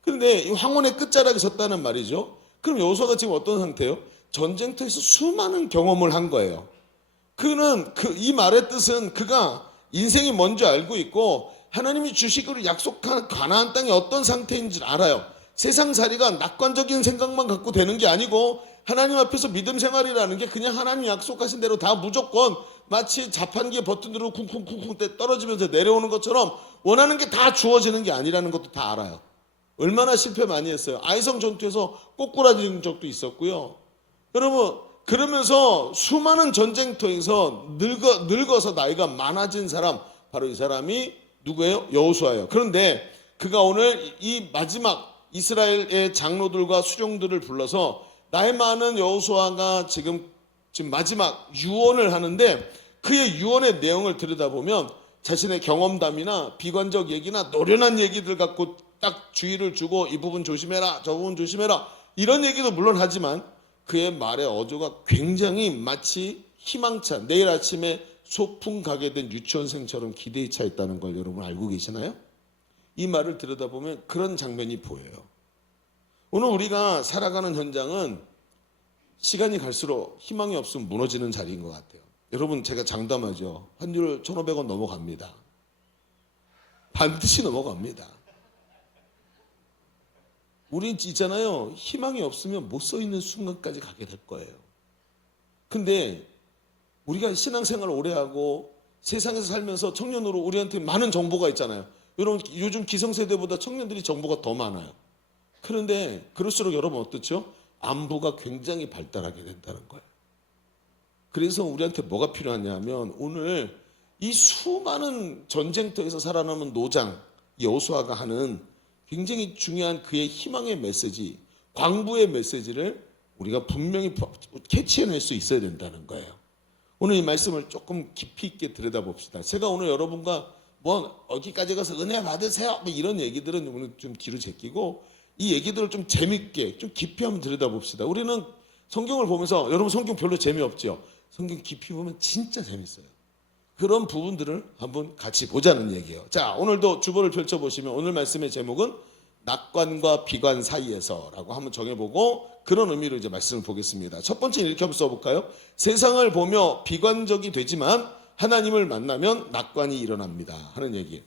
그런데 이 황혼의 끝자락에 섰다는 말이죠. 그럼 여호수아가 지금 어떤 상태예요? 전쟁터에서 수많은 경험을 한 거예요. 그는 이 말의 뜻은 그가 인생이 뭔지 알고 있고 하나님이 주시기로 약속한 가나안 땅이 어떤 상태인지 알아요. 세상살이가 낙관적인 생각만 갖고 되는 게 아니고 하나님 앞에서 믿음 생활이라는 게 그냥 하나님 약속하신 대로 다 무조건 마치 자판기에 버튼 누르고 쿵쿵쿵쿵 때 떨어지면서 내려오는 것처럼 원하는 게 다 주어지는 게 아니라는 것도 다 알아요. 얼마나 실패 많이 했어요. 아이성 전투에서 꼬꾸라지는 적도 있었고요. 여러분, 그러면서 수많은 전쟁터에서 늙어서 나이가 많아진 사람, 바로 이 사람이 누구예요? 여호수아예요. 그런데 그가 오늘 이 마지막 이스라엘의 장로들과 수령들을 불러서 나이 많은 여호수아가 지금 마지막 유언을 하는데, 그의 유언의 내용을 들여다보면 자신의 경험담이나 비관적 얘기나 노련한 얘기들 갖고 딱 주의를 주고 이 부분 조심해라, 저 부분 조심해라, 이런 얘기도 물론 하지만 그의 말의 어조가 굉장히 마치 희망찬, 내일 아침에 소풍 가게 된 유치원생처럼 기대에 차 있다는 걸 여러분 알고 계시나요? 이 말을 들여다보면 그런 장면이 보여요. 오늘 우리가 살아가는 현장은 시간이 갈수록 희망이 없으면 무너지는 자리인 것 같아요. 여러분, 제가 장담하죠. 환율 1,500원 넘어갑니다. 반드시 넘어갑니다. 우린 있잖아요. 희망이 없으면 못 서 있는 순간까지 가게 될 거예요. 근데 우리가 신앙생활을 오래 하고 세상에서 살면서 청년으로 우리한테 많은 정보가 있잖아요. 여러분, 요즘 기성세대보다 청년들이 정보가 더 많아요. 그런데 그럴수록 여러분 어떻죠? 안보가 굉장히 발달하게 된다는 거예요. 그래서 우리한테 뭐가 필요하냐면 오늘 이 수많은 전쟁터에서 살아남은 노장 여호수아가 하는 굉장히 중요한 그의 희망의 메시지, 광부의 메시지를 우리가 분명히 캐치해낼 수 있어야 된다는 거예요. 오늘 이 말씀을 조금 깊이 있게 들여다봅시다. 제가 오늘 여러분과 뭐 어디까지 가서 은혜 받으세요 뭐 이런 얘기들은 오늘 좀 뒤로 제끼고 이 얘기들을 좀 재밌게 좀 깊이 한번 들여다봅시다. 우리는 성경을 보면서, 여러분 성경 별로 재미없죠? 성경 깊이 보면 진짜 재밌어요. 그런 부분들을 한번 같이 보자는 얘기예요. 자, 오늘도 주보를 펼쳐보시면 오늘 말씀의 제목은 낙관과 비관 사이에서라고 한번 정해보고 그런 의미로 이제 말씀을 보겠습니다. 첫 번째 이렇게 한번 써볼까요? 세상을 보며 비관적이 되지만 하나님을 만나면 낙관이 일어납니다 하는 얘기.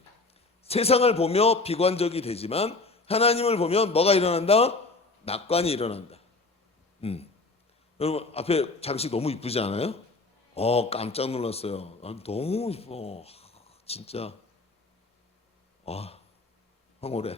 세상을 보며 비관적이 되지만 하나님을 보면 뭐가 일어난다? 낙관이 일어난다. 여러분 앞에 장식 너무 이쁘지 않아요? 깜짝 놀랐어요. 너무 이뻐. 진짜. 황홀해.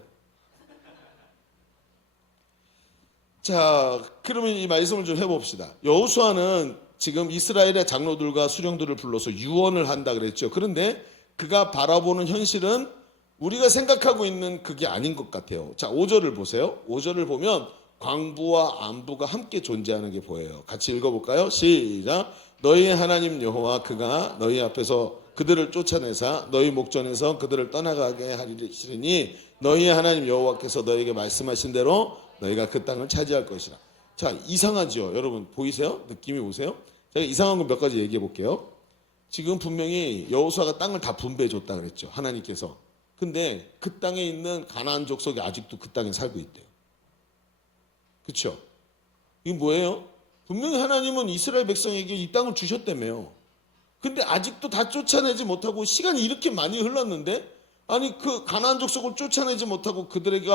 자, 그러면 이 말씀을 좀 해봅시다. 여호수아는 지금 이스라엘의 장로들과 수령들을 불러서 유언을 한다 그랬죠. 그런데 그가 바라보는 현실은 우리가 생각하고 있는 그게 아닌 것 같아요. 자, 5절을 보세요. 5절을 보면 광부와 안부가 함께 존재하는 게 보여요. 같이 읽어볼까요? 시작. 너희의 하나님 여호와 그가 너희 앞에서 그들을 쫓아내사 너희 목전에서 그들을 떠나가게 하리니 너희의 하나님 여호와께서 너희에게 말씀하신 대로 너희가 그 땅을 차지할 것이라. 자, 이상하죠? 여러분 보이세요? 느낌이 오세요? 제가 이상한 거 몇 가지 얘기해 볼게요. 지금 분명히 여호수아가 땅을 다 분배해 줬다 그랬죠, 하나님께서. 근데 그 땅에 있는 가나안 족속이 아직도 그 땅에 살고 있대요. 그렇죠? 이게 뭐예요? 분명히 하나님은 이스라엘 백성에게 이 땅을 주셨다며요. 근데 아직도 다 쫓아내지 못하고 시간이 이렇게 많이 흘렀는데, 아니 그 가나안 족속을 쫓아내지 못하고 그들에게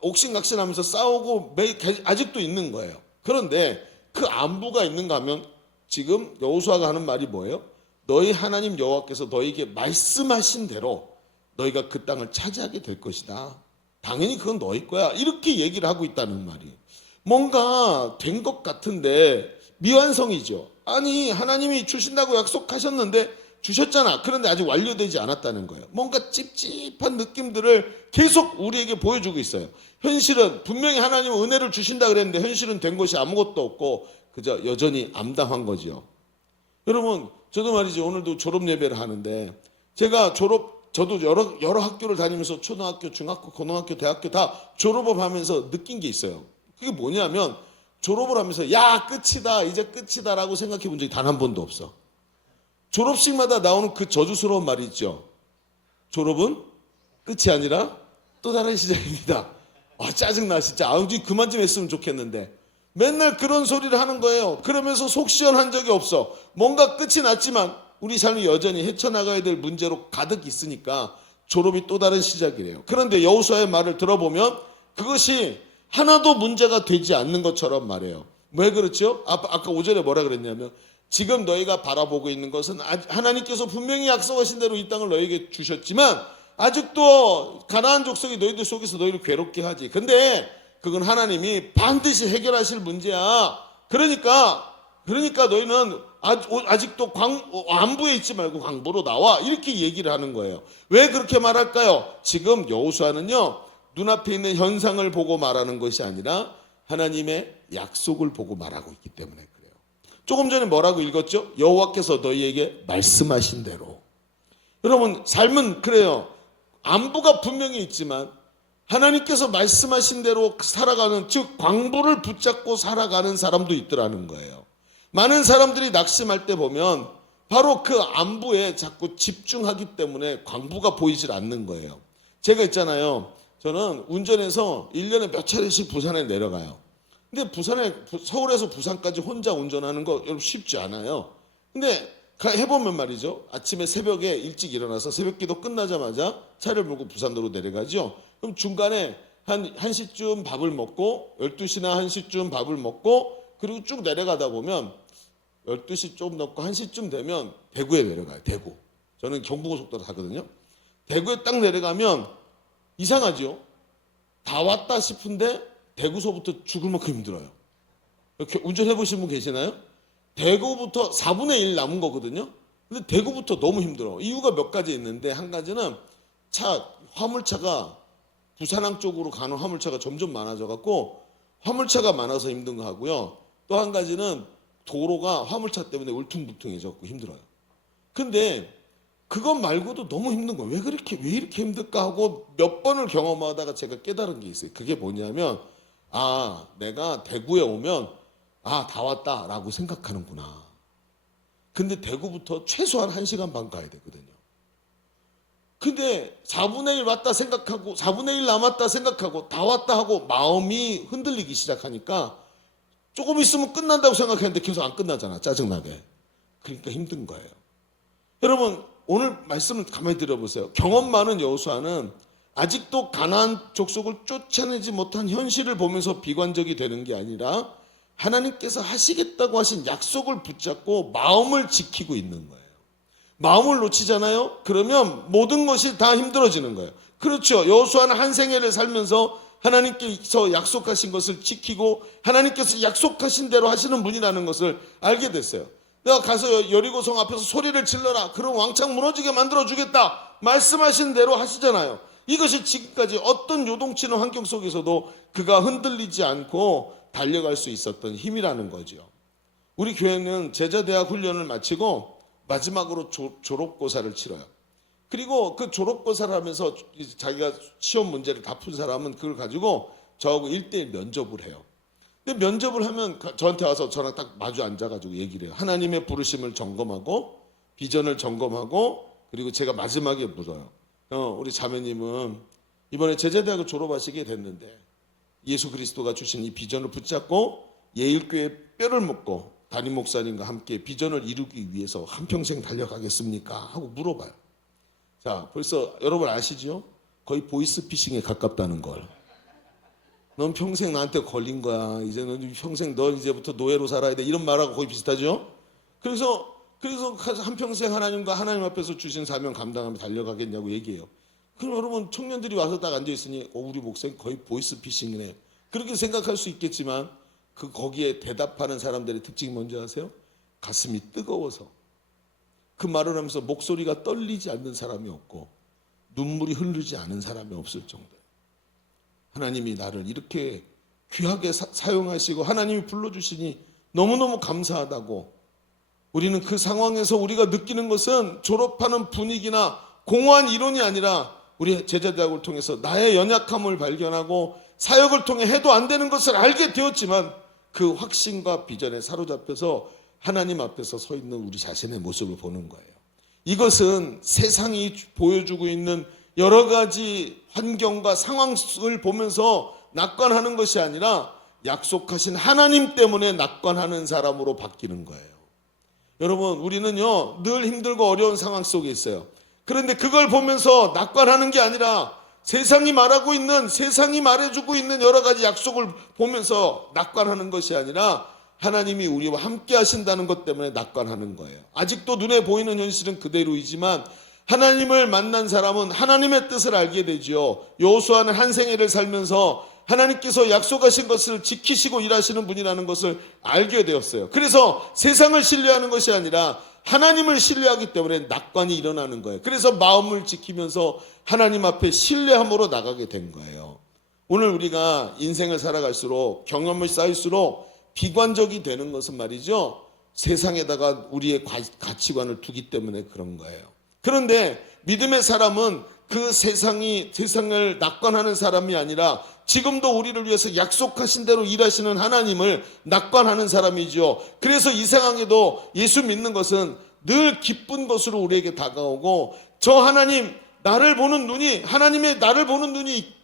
옥신각신하면서 싸우고 아직도 있는 거예요. 그런데 그 안부가 있는가 하면 지금 여호수아가 하는 말이 뭐예요? 너희 하나님 여호와께서 너희에게 말씀하신 대로 너희가 그 땅을 차지하게 될 것이다. 당연히 그건 너희 거야. 이렇게 얘기를 하고 있다는 말이에요. 뭔가 된 것 같은데 미완성이죠. 아니 하나님이 주신다고 약속하셨는데 주셨잖아. 그런데 아직 완료되지 않았다는 거예요. 뭔가 찝찝한 느낌들을 계속 우리에게 보여주고 있어요. 현실은 분명히 하나님은 은혜를 주신다 그랬는데 현실은 된 것이 아무것도 없고 그저 여전히 암담한 거지요. 여러분 저도 말이죠. 오늘도 졸업 예배를 하는데 제가 저도 여러 학교를 다니면서 초등학교, 중학교, 고등학교, 대학교 다 졸업을 하면서 느낀 게 있어요. 그게 뭐냐면 졸업을 하면서 야 끝이다 이제 끝이다라고 생각해 본 적이 단 한 번도 없어. 졸업식마다 나오는 그 저주스러운 말이 있죠. 졸업은 끝이 아니라 또 다른 시작입니다. 짜증나 진짜. 그만 좀 했으면 좋겠는데 맨날 그런 소리를 하는 거예요. 그러면서 속 시원한 적이 없어. 뭔가 끝이 났지만 우리 삶이 여전히 헤쳐나가야 될 문제로 가득 있으니까 졸업이 또 다른 시작이래요. 그런데 여호수아의 말을 들어보면 그것이 하나도 문제가 되지 않는 것처럼 말해요. 왜 그렇죠? 아까 5절에 뭐라 그랬냐면 지금 너희가 바라보고 있는 것은 하나님께서 분명히 약속하신 대로 이 땅을 너희에게 주셨지만 아직도 가나안 족속이 너희들 속에서 너희를 괴롭게 하지. 근데 그건 하나님이 반드시 해결하실 문제야. 그러니까 너희는 아직도 안부에 있지 말고 광부로 나와. 이렇게 얘기를 하는 거예요. 왜 그렇게 말할까요? 지금 여호수아는요, 눈앞에 있는 현상을 보고 말하는 것이 아니라 하나님의 약속을 보고 말하고 있기 때문에 그래요. 조금 전에 뭐라고 읽었죠? 여호와께서 너희에게 말씀하신 대로. 여러분, 삶은 그래요. 안부가 분명히 있지만 하나님께서 말씀하신 대로 살아가는, 즉 광부를 붙잡고 살아가는 사람도 있더라는 거예요. 많은 사람들이 낙심할 때 보면 바로 그 안부에 자꾸 집중하기 때문에 광부가 보이질 않는 거예요. 제가 있잖아요. 저는 운전해서 1년에 몇 차례씩 부산에 내려가요. 근데 서울에서 부산까지 혼자 운전하는 거 여러분 쉽지 않아요. 근데 해보면 말이죠. 아침에 새벽에 일찍 일어나서 새벽기도 끝나자마자 차를 몰고 부산으로 내려가죠. 그럼 중간에 한 1시쯤 밥을 먹고 12시나 1시쯤 밥을 먹고 그리고 쭉 내려가다 보면 12시 좀 넘고 1시쯤 되면 대구에 내려가요. 대구. 저는 경부고속도로 타거든요. 대구에 딱 내려가면 이상하죠. 다 왔다 싶은데 대구서부터 죽을 만큼 힘들어요. 이렇게 운전해 보신 분 계시나요? 대구부터 4분의 1 남은 거거든요. 근데 대구부터 너무 힘들어. 이유가 몇 가지 있는데 한 가지는 화물차가 부산항 쪽으로 가는 화물차가 점점 많아져 갖고 화물차가 많아서 힘든 거 하고요. 또 한 가지는 도로가 화물차 때문에 울퉁불퉁해져 갖고 힘들어요. 근데 그것 말고도 너무 힘든 거예요. 왜 이렇게 힘들까 하고 몇 번을 경험하다가 제가 깨달은 게 있어요. 그게 뭐냐면 내가 대구에 오면 다 왔다라고 생각하는구나. 근데 대구부터 최소한 1시간 반 가야 되거든요. 근데 4분의 1 왔다 생각하고 4분의 1 남았다 생각하고 다 왔다 하고 마음이 흔들리기 시작하니까 조금 있으면 끝난다고 생각했는데 계속 안 끝나잖아. 짜증나게. 그러니까 힘든 거예요. 여러분, 오늘 말씀을 가만히 들어보세요. 경험 많은 여호수아는 아직도 가나안 족속을 쫓아내지 못한 현실을 보면서 비관적이 되는 게 아니라 하나님께서 하시겠다고 하신 약속을 붙잡고 마음을 지키고 있는 거예요. 마음을 놓치잖아요. 그러면 모든 것이 다 힘들어지는 거예요. 그렇죠. 여호수아는 한 생애를 살면서 하나님께서 약속하신 것을 지키고 하나님께서 약속하신 대로 하시는 분이라는 것을 알게 됐어요. 내가 가서 여리고성 앞에서 소리를 질러라. 그럼 왕창 무너지게 만들어주겠다. 말씀하신 대로 하시잖아요. 이것이 지금까지 어떤 요동치는 환경 속에서도 그가 흔들리지 않고 달려갈 수 있었던 힘이라는 거죠. 우리 교회는 제자대학 훈련을 마치고 마지막으로 졸업고사를 치러요. 그리고 그 졸업고사를 하면서 자기가 시험 문제를 다 푼 사람은 그걸 가지고 저하고 1대1 면접을 해요. 근데 면접을 하면 저한테 와서 저랑 딱 마주 앉아가지고 얘기를 해요. 하나님의 부르심을 점검하고 비전을 점검하고 그리고 제가 마지막에 물어요. 우리 자매님은 이번에 제자대학을 졸업하시게 됐는데 예수 그리스도가 주신 이 비전을 붙잡고 예일교회 뼈를 묻고 담임 목사님과 함께 비전을 이루기 위해서 한평생 달려가겠습니까? 하고 물어봐요. 자, 벌써 여러분 아시죠? 거의 보이스피싱에 가깝다는 걸. 넌 평생 나한테 걸린 거야. 이제는 평생 넌 이제부터 노예로 살아야 돼. 이런 말하고 거의 비슷하죠? 그래서 한평생 하나님과 하나님 앞에서 주신 사명 감당하며 달려가겠냐고 얘기해요. 그럼 여러분 청년들이 와서 딱 앉아있으니 우리 목사님 거의 보이스피싱이네. 그렇게 생각할 수 있겠지만 거기에 대답하는 사람들의 특징이 뭔지 아세요? 가슴이 뜨거워서 그 말을 하면서 목소리가 떨리지 않는 사람이 없고 눈물이 흐르지 않은 사람이 없을 정도예요. 하나님이 나를 이렇게 귀하게 사용하시고 하나님이 불러주시니 너무너무 감사하다고. 우리는 그 상황에서 우리가 느끼는 것은 졸업하는 분위기나 공허한 이론이 아니라 우리 제자대학을 통해서 나의 연약함을 발견하고 사역을 통해 해도 안 되는 것을 알게 되었지만 그 확신과 비전에 사로잡혀서 하나님 앞에서 서 있는 우리 자신의 모습을 보는 거예요. 이것은 세상이 보여주고 있는 여러 가지 환경과 상황을 보면서 낙관하는 것이 아니라 약속하신 하나님 때문에 낙관하는 사람으로 바뀌는 거예요. 여러분, 우리는요 늘 힘들고 어려운 상황 속에 있어요. 그런데 그걸 보면서 낙관하는 게 아니라 세상이 말하고 있는, 세상이 말해주고 있는 여러 가지 약속을 보면서 낙관하는 것이 아니라 하나님이 우리와 함께 하신다는 것 때문에 낙관하는 거예요. 아직도 눈에 보이는 현실은 그대로이지만 하나님을 만난 사람은 하나님의 뜻을 알게 되지요. 여호수아는 한 생애를 살면서 하나님께서 약속하신 것을 지키시고 일하시는 분이라는 것을 알게 되었어요. 그래서 세상을 신뢰하는 것이 아니라 하나님을 신뢰하기 때문에 낙관이 일어나는 거예요. 그래서 마음을 지키면서 하나님 앞에 신뢰함으로 나가게 된 거예요. 오늘 우리가 인생을 살아갈수록 경험을 쌓일수록 비관적이 되는 것은 말이죠, 세상에다가 우리의 가치관을 두기 때문에 그런 거예요. 그런데 믿음의 사람은 그 세상을 낙관하는 사람이 아니라 지금도 우리를 위해서 약속하신 대로 일하시는 하나님을 낙관하는 사람이죠. 그래서 이상하게도 예수 믿는 것은 늘 기쁜 것으로 우리에게 다가오고, 저 하나님, 나를 보는 눈이, 하나님의 나를 보는 눈이,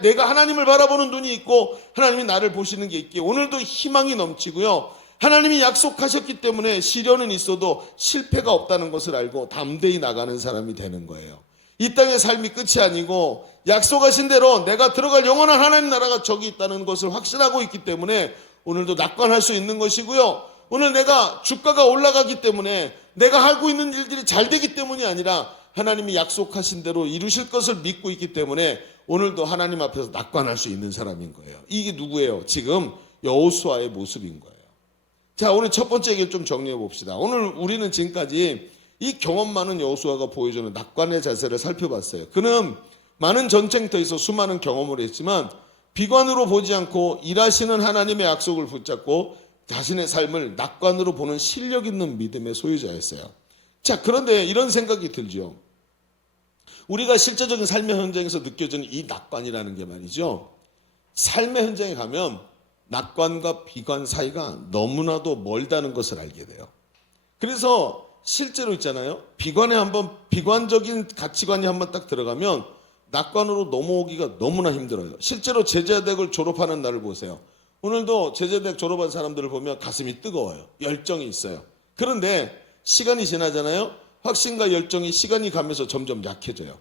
내가 하나님을 바라보는 눈이 있고 하나님이 나를 보시는 게 있기에 오늘도 희망이 넘치고요. 하나님이 약속하셨기 때문에 시련은 있어도 실패가 없다는 것을 알고 담대히 나가는 사람이 되는 거예요. 이 땅의 삶이 끝이 아니고 약속하신 대로 내가 들어갈 영원한 하나님 나라가 저기 있다는 것을 확신하고 있기 때문에 오늘도 낙관할 수 있는 것이고요. 오늘 내가 주가가 올라가기 때문에 내가 하고 있는 일들이 잘 되기 때문이 아니라 하나님이 약속하신 대로 이루실 것을 믿고 있기 때문에 오늘도 하나님 앞에서 낙관할 수 있는 사람인 거예요. 이게 누구예요? 지금 여호수아의 모습인 거예요. 자, 오늘 첫 번째 얘기를 좀 정리해 봅시다. 오늘 우리는 지금까지 이 경험 많은 여호수아가 보여주는 낙관의 자세를 살펴봤어요. 그는 많은 전쟁터에서 수많은 경험을 했지만 비관으로 보지 않고 일하시는 하나님의 약속을 붙잡고 자신의 삶을 낙관으로 보는 실력 있는 믿음의 소유자였어요. 자, 그런데 이런 생각이 들죠. 우리가 실제적인 삶의 현장에서 느껴지는 이 낙관이라는 게 말이죠, 삶의 현장에 가면 낙관과 비관 사이가 너무나도 멀다는 것을 알게 돼요. 그래서 실제로 있잖아요, 비관적인 가치관이 한번 딱 들어가면 낙관으로 넘어오기가 너무나 힘들어요. 실제로 제자대학을 졸업하는 날을 보세요. 오늘도 제자대학 졸업한 사람들을 보면 가슴이 뜨거워요. 열정이 있어요. 그런데 시간이 지나잖아요. 확신과 열정이 시간이 가면서 점점 약해져요.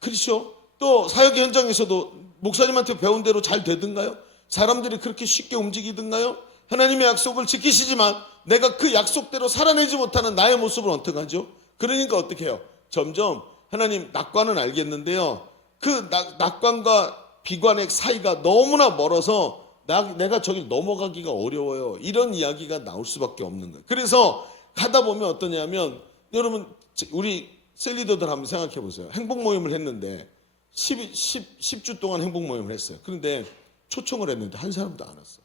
그렇죠? 또 사역의 현장에서도 목사님한테 배운 대로 잘 되든가요? 사람들이 그렇게 쉽게 움직이든가요? 하나님의 약속을 지키시지만 내가 그 약속대로 살아내지 못하는 나의 모습을 어떻게 하죠? 그러니까 어떻게 해요? 점점 하나님 낙관은 알겠는데요, 그 낙관과 비관의 사이가 너무나 멀어서 내가 저길 넘어가기가 어려워요. 이런 이야기가 나올 수밖에 없는 거예요. 그래서 가다 보면 어떠냐면, 여러분 우리 셀리더들 한번 생각해 보세요. 행복 모임을 했는데 10주 동안 행복 모임을 했어요. 그런데 초청을 했는데 한 사람도 안 왔어요.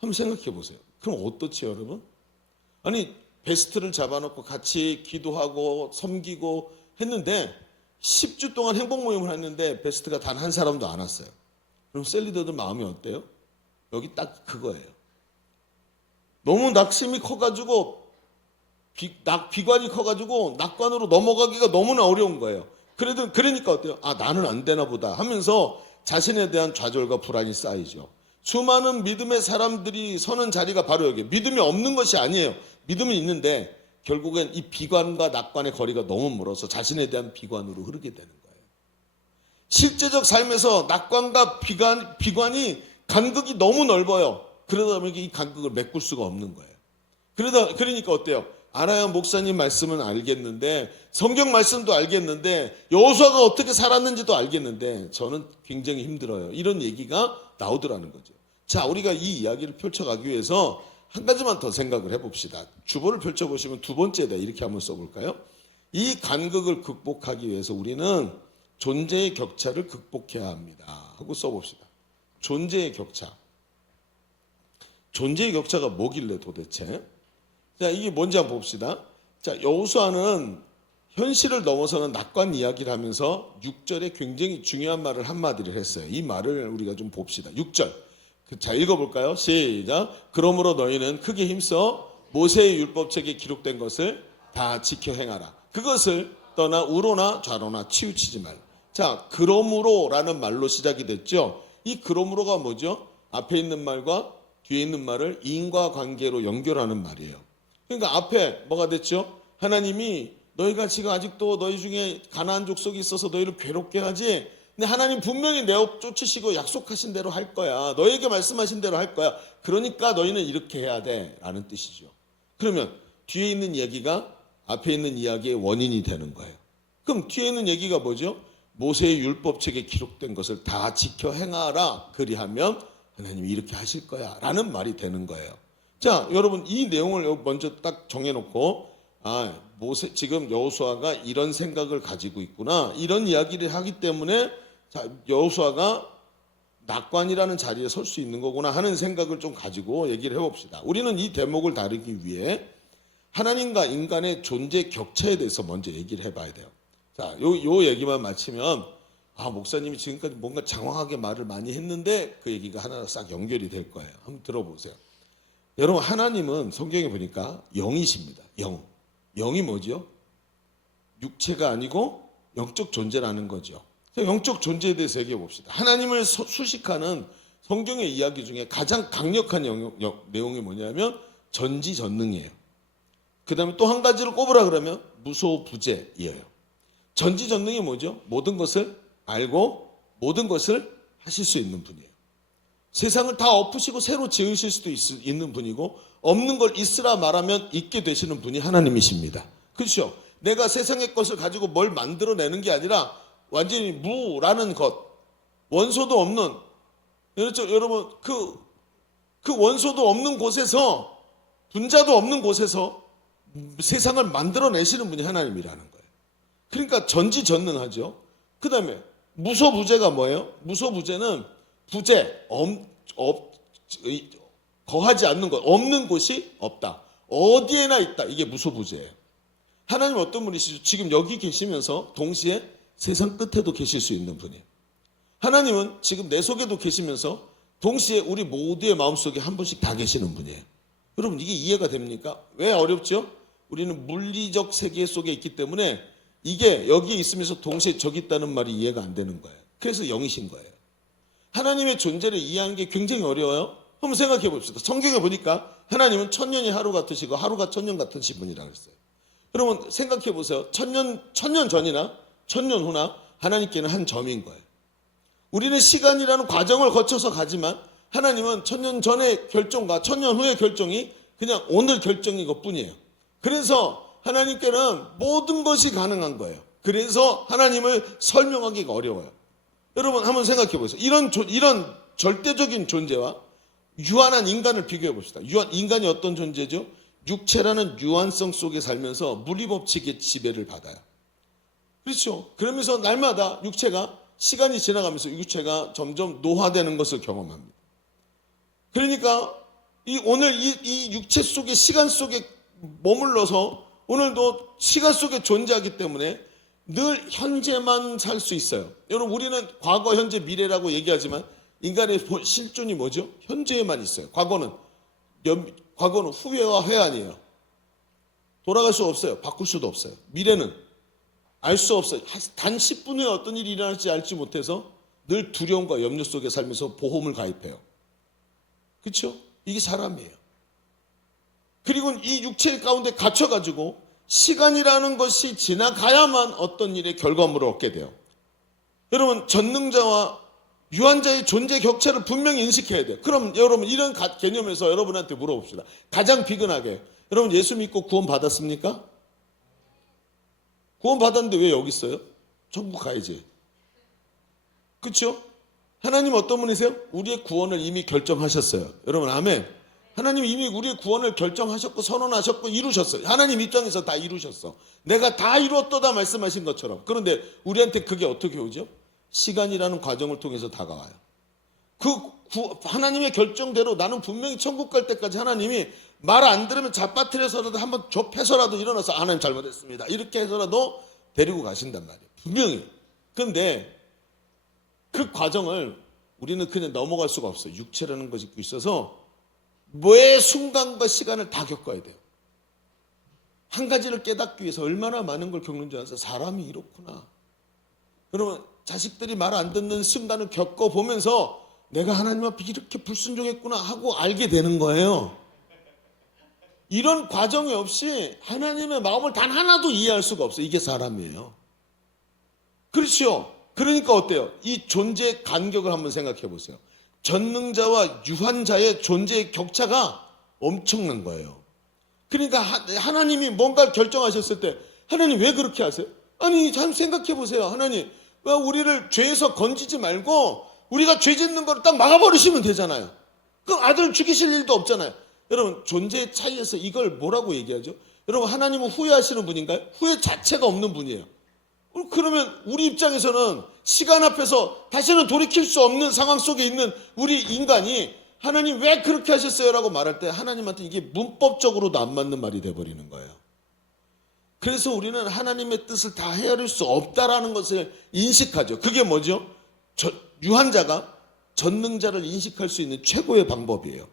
한번 생각해 보세요. 그럼 어떻지 여러분? 아니 베스트를 잡아놓고 같이 기도하고 섬기고 했는데 10주 동안 행복 모임을 했는데 베스트가 단 한 사람도 안 왔어요. 그럼 셀리더들 마음이 어때요? 여기 딱 그거예요. 너무 낙심이 커가지고 비관이 커가지고 낙관으로 넘어가기가 너무나 어려운 거예요. 그러니까 어때요? 아, 나는 안 되나 보다 하면서 자신에 대한 좌절과 불안이 쌓이죠. 수많은 믿음의 사람들이 서는 자리가 바로 여기. 믿음이 없는 것이 아니에요. 믿음은 있는데 결국엔 이 비관과 낙관의 거리가 너무 멀어서 자신에 대한 비관으로 흐르게 되는 거예요. 실제적 삶에서 낙관과 비관이 간극이 너무 넓어요. 그러다 보니까 이 간극을 메꿀 수가 없는 거예요. 그러니까 어때요? 알아야 목사님 말씀은 알겠는데, 성경 말씀도 알겠는데, 여호수아가 어떻게 살았는지도 알겠는데 저는 굉장히 힘들어요. 이런 얘기가 나오더라는 거죠. 자, 우리가 이 이야기를 펼쳐가기 위해서 한 가지만 더 생각을 해봅시다. 주보를 펼쳐보시면 두 번째다 이렇게 한번 써볼까요? 이 간극을 극복하기 위해서 우리는 존재의 격차를 극복해야 합니다 하고 써봅시다. 존재의 격차. 존재의 격차가 뭐길래 도대체? 자, 이게 뭔지 한번 봅시다. 자, 여호수아는 현실을 넘어서는 낙관 이야기를 하면서 6절에 굉장히 중요한 말을 한마디를 했어요. 이 말을 우리가 좀 봅시다. 6절. 자, 읽어볼까요? 시작. 그러므로 너희는 크게 힘써 모세의 율법책에 기록된 것을 다 지켜 행하라. 그것을 떠나 우로나 좌로나 치우치지 말라. 자, 그러므로라는 말로 시작이 됐죠. 이 그러므로가 뭐죠? 앞에 있는 말과 뒤에 있는 말을 인과관계로 연결하는 말이에요. 그러니까 앞에 뭐가 됐죠? 하나님이 너희가 지금 아직도 너희 중에 가나안 족속이 있어서 너희를 괴롭게 하지 근데 하나님 분명히 내어 쫓으시고 약속하신 대로 할 거야. 너에게 말씀하신 대로 할 거야. 그러니까 너희는 이렇게 해야 돼 라는 뜻이죠. 그러면 뒤에 있는 이야기가 앞에 있는 이야기의 원인이 되는 거예요. 그럼 뒤에 있는 얘기가 뭐죠? 모세의 율법책에 기록된 것을 다 지켜 행하라. 그리하면 하나님이 이렇게 하실 거야 라는 말이 되는 거예요. 자, 여러분 이 내용을 먼저 딱 정해놓고 모세 지금 여호수아가 이런 생각을 가지고 있구나 이런 이야기를 하기 때문에 여호수아가 낙관이라는 자리에 설 수 있는 거구나 하는 생각을 좀 가지고 얘기를 해봅시다. 우리는 이 대목을 다루기 위해 하나님과 인간의 존재 격차에 대해서 먼저 얘기를 해봐야 돼요. 자, 요 얘기만 마치면 목사님이 지금까지 뭔가 장황하게 말을 많이 했는데 그 얘기가 하나 싹 연결이 될 거예요. 한번 들어보세요. 여러분 하나님은 성경에 보니까 영이십니다. 영이 뭐죠? 육체가 아니고 영적 존재라는 거죠. 영적 존재에 대해서 얘기해 봅시다. 하나님을 수식하는 성경의 이야기 중에 가장 강력한 내용이 뭐냐면 전지전능이에요. 그 다음에 또 한 가지를 꼽으라 그러면 무소부재이에요. 전지전능이 뭐죠? 모든 것을 알고 모든 것을 하실 수 있는 분이에요. 세상을 다 엎으시고 새로 지으실 수도 있는 분이고 없는 걸 있으라 말하면 있게 되시는 분이 하나님이십니다. 그렇죠? 내가 세상의 것을 가지고 뭘 만들어내는 게 아니라 완전히 무라는 것, 원소도 없는, 그렇죠? 여러분 그 원소도 없는 곳에서 분자도 없는 곳에서 세상을 만들어내시는 분이 하나님이라는 거예요. 그러니까 전지전능하죠. 그 다음에 무소부재가 뭐예요? 무소부재는 거하지 않는 것, 없는 곳이 없다. 어디에나 있다. 이게 무소부재예요. 하나님 어떤 분이시죠? 지금 여기 계시면서 동시에 세상 끝에도 계실 수 있는 분이에요. 하나님은 지금 내 속에도 계시면서 동시에 우리 모두의 마음속에 한 분씩 다 계시는 분이에요. 여러분 이게 이해가 됩니까? 왜 어렵죠? 우리는 물리적 세계 속에 있기 때문에 이게 여기에 있으면서 동시에 저기 있다는 말이 이해가 안 되는 거예요. 그래서 영이신 거예요. 하나님의 존재를 이해하는 게 굉장히 어려워요. 한번 생각해 봅시다. 성경에 보니까 하나님은 천년이 하루 같으시고 하루가 천년 같으신 분이라고 했어요. 여러분 생각해 보세요. 천년 전이나 천년 후나 하나님께는 한 점인 거예요. 우리는 시간이라는 과정을 거쳐서 가지만 하나님은 천년 전의 결정과 천년 후의 결정이 그냥 오늘 결정인 것뿐이에요. 그래서 하나님께는 모든 것이 가능한 거예요. 그래서 하나님을 설명하기가 어려워요. 여러분 한번 생각해 보세요. 이런 절대적인 존재와 유한한 인간을 비교해 봅시다. 인간이 어떤 존재죠? 육체라는 유한성 속에 살면서 물리법칙의 지배를 받아요. 그렇죠? 그러면서 날마다 육체가 시간이 지나가면서 육체가 점점 노화되는 것을 경험합니다. 그러니까 오늘 이 육체 속에 시간 속에 머물러서 오늘도 시간 속에 존재하기 때문에 늘 현재만 살 수 있어요. 여러분 우리는 과거, 현재, 미래라고 얘기하지만 인간의 실존이 뭐죠? 현재에만 있어요. 과거는 후회와 회한이에요. 돌아갈 수 없어요. 바꿀 수도 없어요. 미래는 알 수 없어요. 단 10분 후에 어떤 일이 일어날지 알지 못해서 늘 두려움과 염려 속에 살면서 보험을 가입해요. 그렇죠? 이게 사람이에요. 그리고 이 육체 가운데 갇혀가지고 시간이라는 것이 지나가야만 어떤 일의 결과물을 얻게 돼요. 여러분 전능자와 유한자의 존재 격차를 분명히 인식해야 돼요. 그럼 여러분 이런 개념에서 여러분한테 물어봅시다. 가장 비근하게 여러분 예수 믿고 구원 받았습니까? 구원 받았는데 왜 여기 있어요? 천국 가야지. 그렇죠? 하나님 어떤 분이세요? 우리의 구원을 이미 결정하셨어요. 여러분 아멘. 하나님 이미 우리의 구원을 결정하셨고 선언하셨고 이루셨어요. 하나님 입장에서 다 이루셨어. 내가 다 이루었도다 말씀하신 것처럼. 그런데 우리한테 그게 어떻게 오죠? 시간이라는 과정을 통해서 다가와요. 하나님의 결정대로 나는 분명히 천국 갈 때까지 하나님이 말 안 들으면 잡아뜨려서라도 한번 좁혀서라도 일어나서 하나님 잘못했습니다. 이렇게 해서라도 데리고 가신단 말이에요. 분명히. 그런데 그 과정을 우리는 그냥 넘어갈 수가 없어요. 육체라는 것이 있고 있어서 매 순간과 시간을 다 겪어야 돼요. 한 가지를 깨닫기 위해서 얼마나 많은 걸 겪는 줄 아세요? 사람이 이렇구나. 여러분 자식들이 말 안 듣는 순간을 겪어보면서 내가 하나님 앞에 이렇게 불순종했구나 하고 알게 되는 거예요. 이런 과정이 없이 하나님의 마음을 단 하나도 이해할 수가 없어요. 이게 사람이에요. 그렇죠? 그러니까 어때요? 이 존재의 간격을 한번 생각해 보세요. 전능자와 유한자의 존재의 격차가 엄청난 거예요. 그러니까 하나님이 뭔가를 결정하셨을 때 하나님 왜 그렇게 하세요? 아니 잘 생각해 보세요. 하나님 왜 우리를 죄에서 건지지 말고 우리가 죄 짓는 걸 딱 막아버리시면 되잖아요. 그 아들 죽이실 일도 없잖아요. 여러분 존재의 차이에서 이걸 뭐라고 얘기하죠? 여러분 하나님은 후회하시는 분인가요? 후회 자체가 없는 분이에요. 그러면 우리 입장에서는 시간 앞에서 다시는 돌이킬 수 없는 상황 속에 있는 우리 인간이 하나님 왜 그렇게 하셨어요? 라고 말할 때 하나님한테 이게 문법적으로도 안 맞는 말이 돼버리는 거예요. 그래서 우리는 하나님의 뜻을 다 헤아릴 수 없다라는 것을 인식하죠. 그게 뭐죠? 유한자가 전능자를 인식할 수 있는 최고의 방법이에요.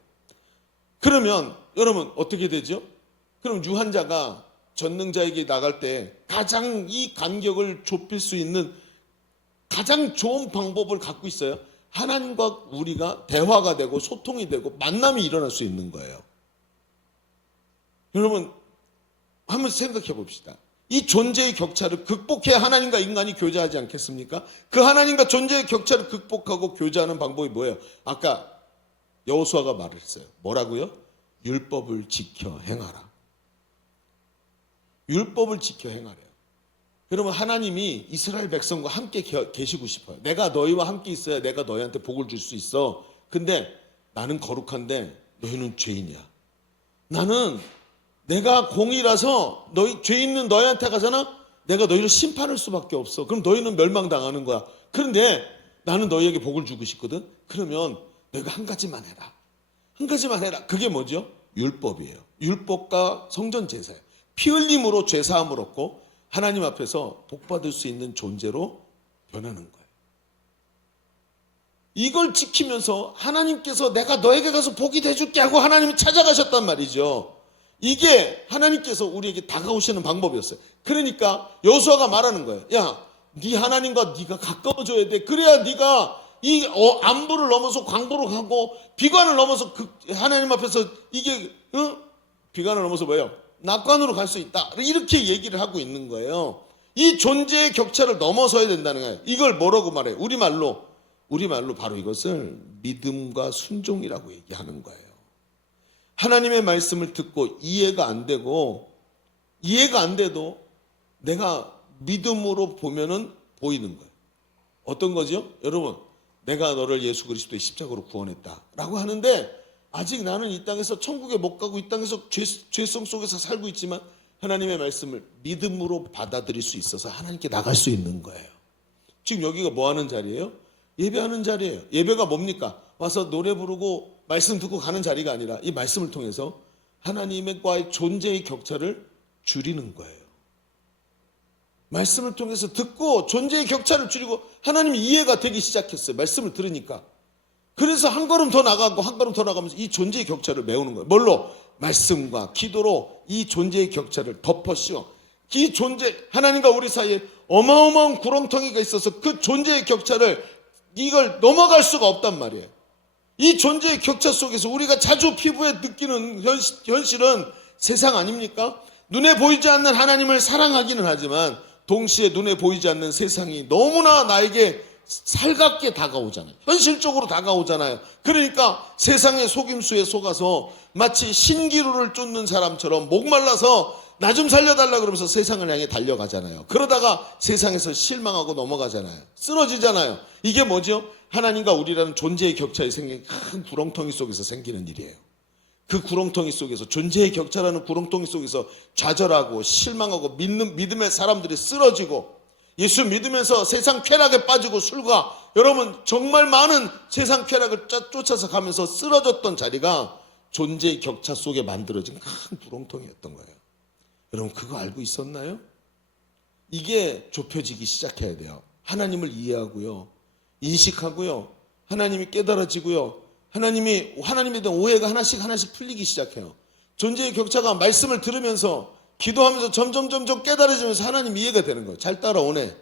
그러면 여러분 어떻게 되죠? 그럼 유한자가 전능자에게 나갈 때 가장 이 간격을 좁힐 수 있는 가장 좋은 방법을 갖고 있어요. 하나님과 우리가 대화가 되고 소통이 되고 만남이 일어날 수 있는 거예요. 여러분 한번 생각해 봅시다. 이 존재의 격차를 극복해야 하나님과 인간이 교제하지 않겠습니까? 그 하나님과 존재의 격차를 극복하고 교제하는 방법이 뭐예요? 아까 여호수아가 말했어요. 뭐라고요? 율법을 지켜 행하라. 율법을 지켜 행하래요. 여러분 하나님이 이스라엘 백성과 함께 계시고 싶어요. 내가 너희와 함께 있어야 내가 너희한테 복을 줄 수 있어. 근데 나는 거룩한데 너희는 죄인이야. 나는 내가 공이라서 너희 죄 있는 너희한테 가잖아. 내가 너희를 심판할 수밖에 없어. 그럼 너희는 멸망당하는 거야. 그런데 나는 너희에게 복을 주고 싶거든. 그러면 너희가 한 가지만 해라. 한 가지만 해라. 그게 뭐죠? 율법이에요. 율법과 성전 제사예요. 피 흘림으로 죄 사함을 얻고 하나님 앞에서 복 받을 수 있는 존재로 변하는 거예요. 이걸 지키면서 하나님께서 내가 너에게 가서 복이 돼줄게 하고 하나님이 찾아가셨단 말이죠. 이게 하나님께서 우리에게 다가오시는 방법이었어요. 그러니까 여호수아가 말하는 거예요. 야, 네 하나님과 네가 가까워져야 돼. 그래야 네가 이 안부를 넘어서 광부로 가고 비관을 넘어서 하나님 앞에서 이게 비관을 넘어서 뭐예요? 낙관으로 갈 수 있다. 이렇게 얘기를 하고 있는 거예요. 이 존재의 격차를 넘어서야 된다는 거예요. 이걸 뭐라고 말해요? 우리말로 바로 이것을 믿음과 순종이라고 얘기하는 거예요. 하나님의 말씀을 듣고 이해가 안 돼도 내가 믿음으로 보면은 보이는 거예요. 어떤 거죠? 여러분, 내가 너를 예수 그리스도의 십자가로 구원했다라고 하는데 아직 나는 이 땅에서 천국에 못 가고 이 땅에서 죄성 속에서 살고 있지만 하나님의 말씀을 믿음으로 받아들일 수 있어서 하나님께 나갈 수 있는 거예요. 지금 여기가 뭐 하는 자리예요? 예배하는 자리예요. 예배가 뭡니까? 와서 노래 부르고 말씀 듣고 가는 자리가 아니라 이 말씀을 통해서 하나님과의 존재의 격차를 줄이는 거예요. 말씀을 통해서 듣고 존재의 격차를 줄이고 하나님이 이해가 되기 시작했어요. 말씀을 들으니까. 그래서 한 걸음 더 나가고 한 걸음 더 나가면서 이 존재의 격차를 메우는 거예요. 뭘로? 말씀과 기도로 이 존재의 격차를 덮어씌워. 이 존재, 하나님과 우리 사이에 어마어마한 구렁텅이가 있어서 그 존재의 격차를 이걸 넘어갈 수가 없단 말이에요. 이 존재의 격차 속에서 우리가 자주 피부에 느끼는 현실은 세상 아닙니까? 눈에 보이지 않는 하나님을 사랑하기는 하지만 동시에 눈에 보이지 않는 세상이 너무나 나에게 살갑게 다가오잖아요. 현실적으로 다가오잖아요. 그러니까 세상의 속임수에 속아서 마치 신기루를 쫓는 사람처럼 목말라서 나 좀 살려달라 그러면서 세상을 향해 달려가잖아요. 그러다가 세상에서 실망하고 넘어가잖아요. 쓰러지잖아요. 이게 뭐죠? 하나님과 우리라는 존재의 격차에 생긴 큰 구렁텅이 속에서 생기는 일이에요. 그 구렁텅이 속에서 존재의 격차라는 구렁텅이 속에서 좌절하고 실망하고 믿음의 사람들이 쓰러지고 예수 믿으면서 세상 쾌락에 빠지고 술과 여러분 정말 많은 세상 쾌락을 쫓아서 가면서 쓰러졌던 자리가 존재의 격차 속에 만들어진 큰 구렁텅이었던 거예요. 여러분 그거 알고 있었나요? 이게 좁혀지기 시작해야 돼요. 하나님을 이해하고요. 인식하고요. 하나님이 깨달아지고요. 하나님에 대한 오해가 하나씩 풀리기 시작해요. 존재의 격차가 말씀을 들으면서 기도하면서 점점 깨달아지면서 하나님 이해가 되는 거예요. 잘 따라오네.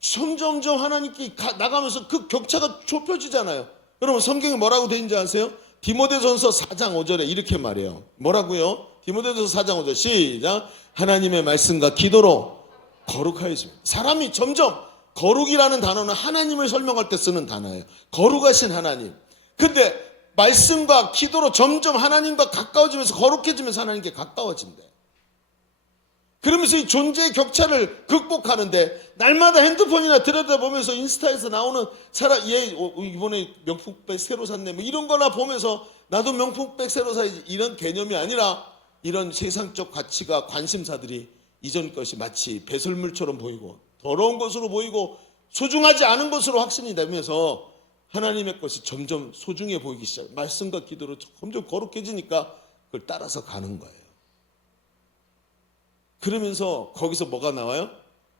점점 하나님께 나가면서 그 격차가 좁혀지잖아요. 여러분 성경에 뭐라고 되어 있는지 아세요? 디모데전서 4장 5절에 이렇게 말해요. 뭐라고요? 디모데전서 4장 5절 시작. 하나님의 말씀과 기도로 거룩하여집니다. 사람이 점점 거룩이라는 단어는 하나님을 설명할 때 쓰는 단어예요. 거룩하신 하나님. 근데 말씀과 기도로 점점 하나님과 가까워지면서 거룩해지면서 하나님께 가까워진대. 그러면서 이 존재의 격차를 극복하는데 날마다 핸드폰이나 들여다보면서 인스타에서 나오는 사람, 얘 이번에 명품백 새로 샀네 뭐 이런 거나 보면서 나도 명품백 새로 사야지 이런 개념이 아니라 이런 세상적 가치가 관심사들이 이전 것이 마치 배설물처럼 보이고 더러운 것으로 보이고 소중하지 않은 것으로 확신이 되면서 하나님의 것이 점점 소중해 보이기 시작해요. 말씀과 기도로 점점 거룩해지니까 그걸 따라서 가는 거예요. 그러면서 거기서 뭐가 나와요?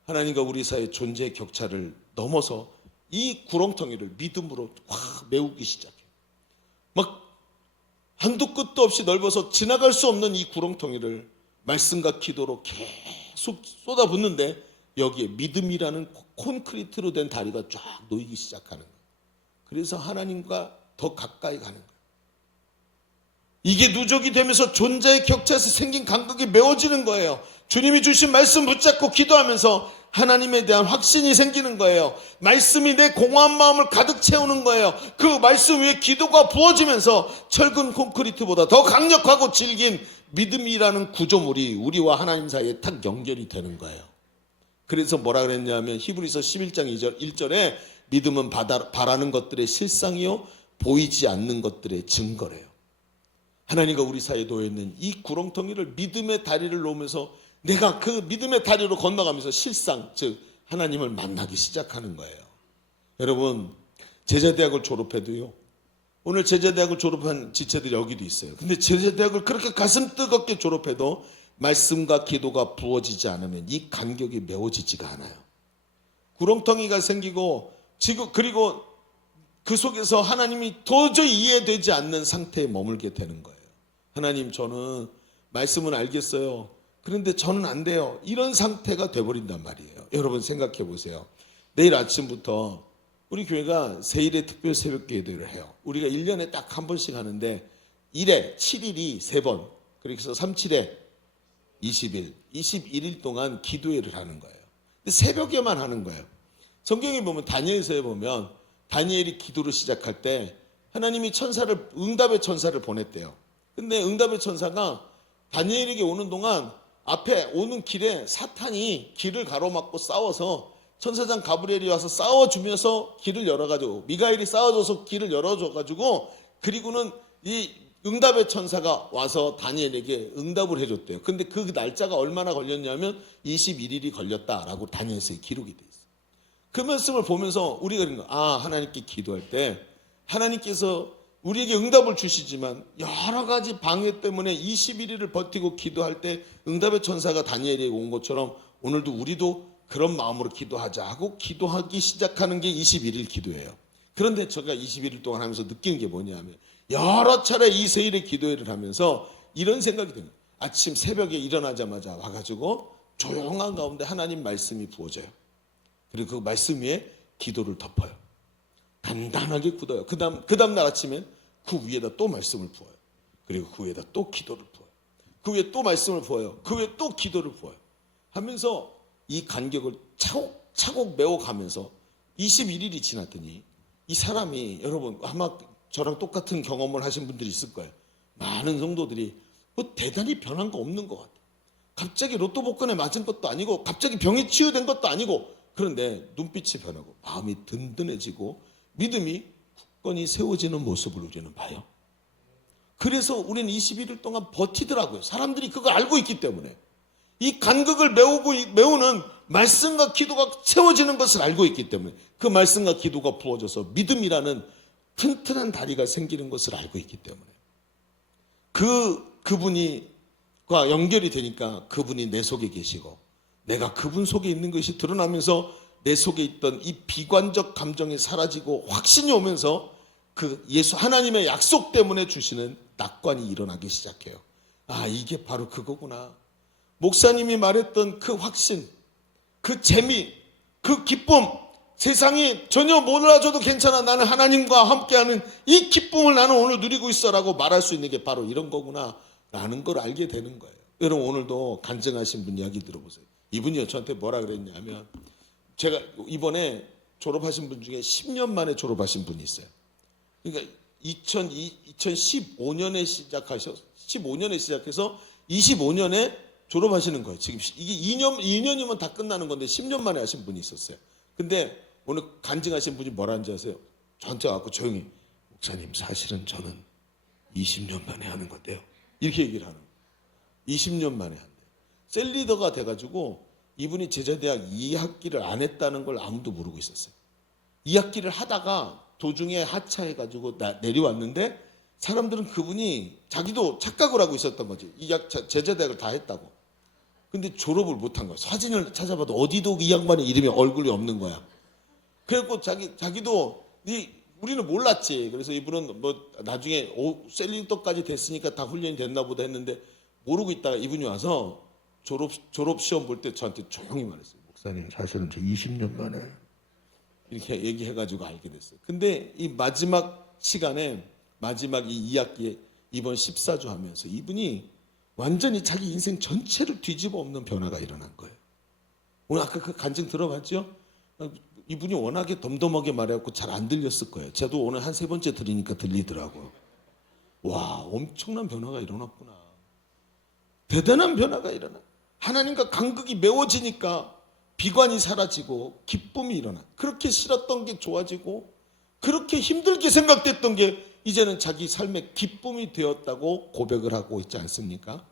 하나님과 우리 사이의 존재의 격차를 넘어서 이 구렁텅이를 믿음으로 확 메우기 시작해요. 막 한도 끝도 없이 넓어서 지나갈 수 없는 이 구렁텅이를 말씀과 기도로 계속 쏟아붓는데 여기에 믿음이라는 콘크리트로 된 다리가 쫙 놓이기 시작하는 거예요. 그래서 하나님과 더 가까이 가는 거예요. 이게 누적이 되면서 존재의 격차에서 생긴 간극이 메워지는 거예요. 주님이 주신 말씀 붙잡고 기도하면서 하나님에 대한 확신이 생기는 거예요. 말씀이 내 공허한 마음을 가득 채우는 거예요. 그 말씀 위에 기도가 부어지면서 철근 콘크리트보다 더 강력하고 질긴 믿음이라는 구조물이 우리와 하나님 사이에 탁 연결이 되는 거예요. 그래서 뭐라 그랬냐면 히브리서 11장 1절에 믿음은 바라는 것들의 실상이요 보이지 않는 것들의 증거래요. 하나님과 우리 사이에 놓여있는 이 구렁텅이를 믿음의 다리를 놓으면서 내가 그 믿음의 다리로 건너가면서 실상 즉 하나님을 만나기 시작하는 거예요. 여러분 제자대학을 졸업해도요, 오늘 제자대학을 졸업한 지체들이 여기도 있어요. 근데 제자대학을 그렇게 가슴 뜨겁게 졸업해도 말씀과 기도가 부어지지 않으면 이 간격이 메워지지가 않아요. 구렁텅이가 생기고 지금 그리고 그 속에서 하나님이 도저히 이해되지 않는 상태에 머물게 되는 거예요. 하나님 저는 말씀은 알겠어요. 그런데 저는 안 돼요. 이런 상태가 돼버린단 말이에요. 여러분 생각해 보세요. 내일 아침부터 우리 교회가 세일의 특별 새벽 기도를 해요. 우리가 1년에 딱 한 번씩 하는데 1회 7일이 3번, 그래서 37회 20일, 21일 동안 기도회를 하는 거예요. 근데 새벽에만 하는 거예요. 성경에 보면 다니엘서에 보면 다니엘이 기도를 시작할 때 하나님이 천사를, 응답의 천사를 보냈대요. 근데 응답의 천사가 다니엘에게 오는 동안 앞에 오는 길에 사탄이 길을 가로막고 싸워서 천사장 가브리엘이 와서 싸워주면서 길을 열어가지고, 미가엘이 싸워줘서 길을 열어줘가지고, 그리고는 이 응답의 천사가 와서 다니엘에게 응답을 해줬대요. 근데 그 날짜가 얼마나 걸렸냐면 21일이 걸렸다라고 다니엘서에 기록이 돼 있어요. 그 말씀을 보면서 우리가 그런 거, 아, 하나님께 기도할 때 하나님께서 우리에게 응답을 주시지만 여러 가지 방해 때문에 21일을 버티고 기도할 때 응답의 천사가 다니엘에게 온 것처럼 오늘도 우리도 그런 마음으로 기도하자 하고 기도하기 시작하는 게 21일 기도예요. 그런데 제가 21일 동안 하면서 느낀 게 뭐냐면 여러 차례 이 세일의 기도회를 하면서 이런 생각이 듭니다. 아침 새벽에 일어나자마자 와가지고 조용한 가운데 하나님 말씀이 부어져요. 그리고 그 말씀 위에 기도를 덮어요. 단단하게 굳어요. 그 다음날 아침엔 그 위에다 또 말씀을 부어요. 그리고 그 위에다 또 기도를 부어요. 그 위에 또 말씀을 부어요. 그 위에 또 기도를 부어요. 하면서 이 간격을 차곡차곡 메워가면서 21일이 지났더니 이 사람이, 여러분 아마 저랑 똑같은 경험을 하신 분들이 있을 거예요. 많은 성도들이 뭐 대단히 변한 거 없는 것 같아요. 갑자기 로또 복권에 맞은 것도 아니고 갑자기 병이 치유된 것도 아니고, 그런데 눈빛이 변하고 마음이 든든해지고 믿음이 굳건히 세워지는 모습을 우리는 봐요. 그래서 우리는 21일 동안 버티더라고요. 사람들이 그걸 알고 있기 때문에. 이 간극을 메우는 말씀과 기도가 세워지는 것을 알고 있기 때문에, 그 말씀과 기도가 부어져서 믿음이라는 튼튼한 다리가 생기는 것을 알고 있기 때문에, 그분이과 연결이 되니까 그분이 내 속에 계시고 내가 그분 속에 있는 것이 드러나면서 내 속에 있던 이 비관적 감정이 사라지고 확신이 오면서 그 예수 하나님의 약속 때문에 주시는 낙관이 일어나기 시작해요. 아, 이게 바로 그거구나. 목사님이 말했던 그 확신, 그 재미, 그 기쁨, 세상이 전혀 몰라줘도 괜찮아, 나는 하나님과 함께하는 이 기쁨을 나는 오늘 누리고 있어라고 말할 수 있는 게 바로 이런 거구나 라는 걸 알게 되는 거예요. 여러분 오늘도 간증하신 분 이야기 들어보세요. 이분이 저한테 뭐라 그랬냐면 제가 이번에 졸업하신 분 중에 10년 만에 졸업하신 분이 있어요. 그러니까 2015년에 시작해서 25년에 졸업하시는 거예요. 지금 이게 2년이면 다 끝나는 건데 10년 만에 하신 분이 있었어요. 근데 오늘 간증하신 분이 뭐라는지 아세요? 저한테 와서 조용히 목사님 사실은 저는 20년 만에 하는 건데요. 이렇게 얘기를 하는 거예요. 20년 만에 한대요. 셀리더가 돼가지고 이분이 제자대학 2학기를 안 했다는 걸 아무도 모르고 있었어요. 2학기를 하다가 도중에 하차해가지고 내려왔는데 사람들은 그분이 자기도 착각을 하고 있었던 거지. 제자대학을 다 했다고. 근데 졸업을 못한 거야. 사진을 찾아봐도 어디도 이 양반의 이름이 얼굴이 없는 거야. 그래갖고 자기도 우리는 몰랐지. 그래서 이분은 뭐 나중에 셀리더까지 됐으니까 다 훈련이 됐나 보다 했는데 모르고 있다가 이분이 와서 졸업 시험 볼 때 저한테 조용히 말했어요. 목사님 사실은 저 20년 만에 이렇게 얘기해가지고 알게 됐어요. 근데 이 마지막 시간에 마지막 이 2학기에 이번 14주 하면서 이분이 완전히 자기 인생 전체를 뒤집어 엎는 변화가 일어난 거예요. 오늘 아까 그 간증 들어봤죠? 이분이 워낙에 덤덤하게 말해갖고 잘 안 들렸을 거예요. 저도 오늘 한 3번째 들으니까 들리더라고요. 와, 엄청난 변화가 일어났구나. 대단한 변화가 일어나. 하나님과 간극이 메워지니까 비관이 사라지고 기쁨이 일어나. 그렇게 싫었던 게 좋아지고 그렇게 힘들게 생각됐던 게 이제는 자기 삶의 기쁨이 되었다고 고백을 하고 있지 않습니까?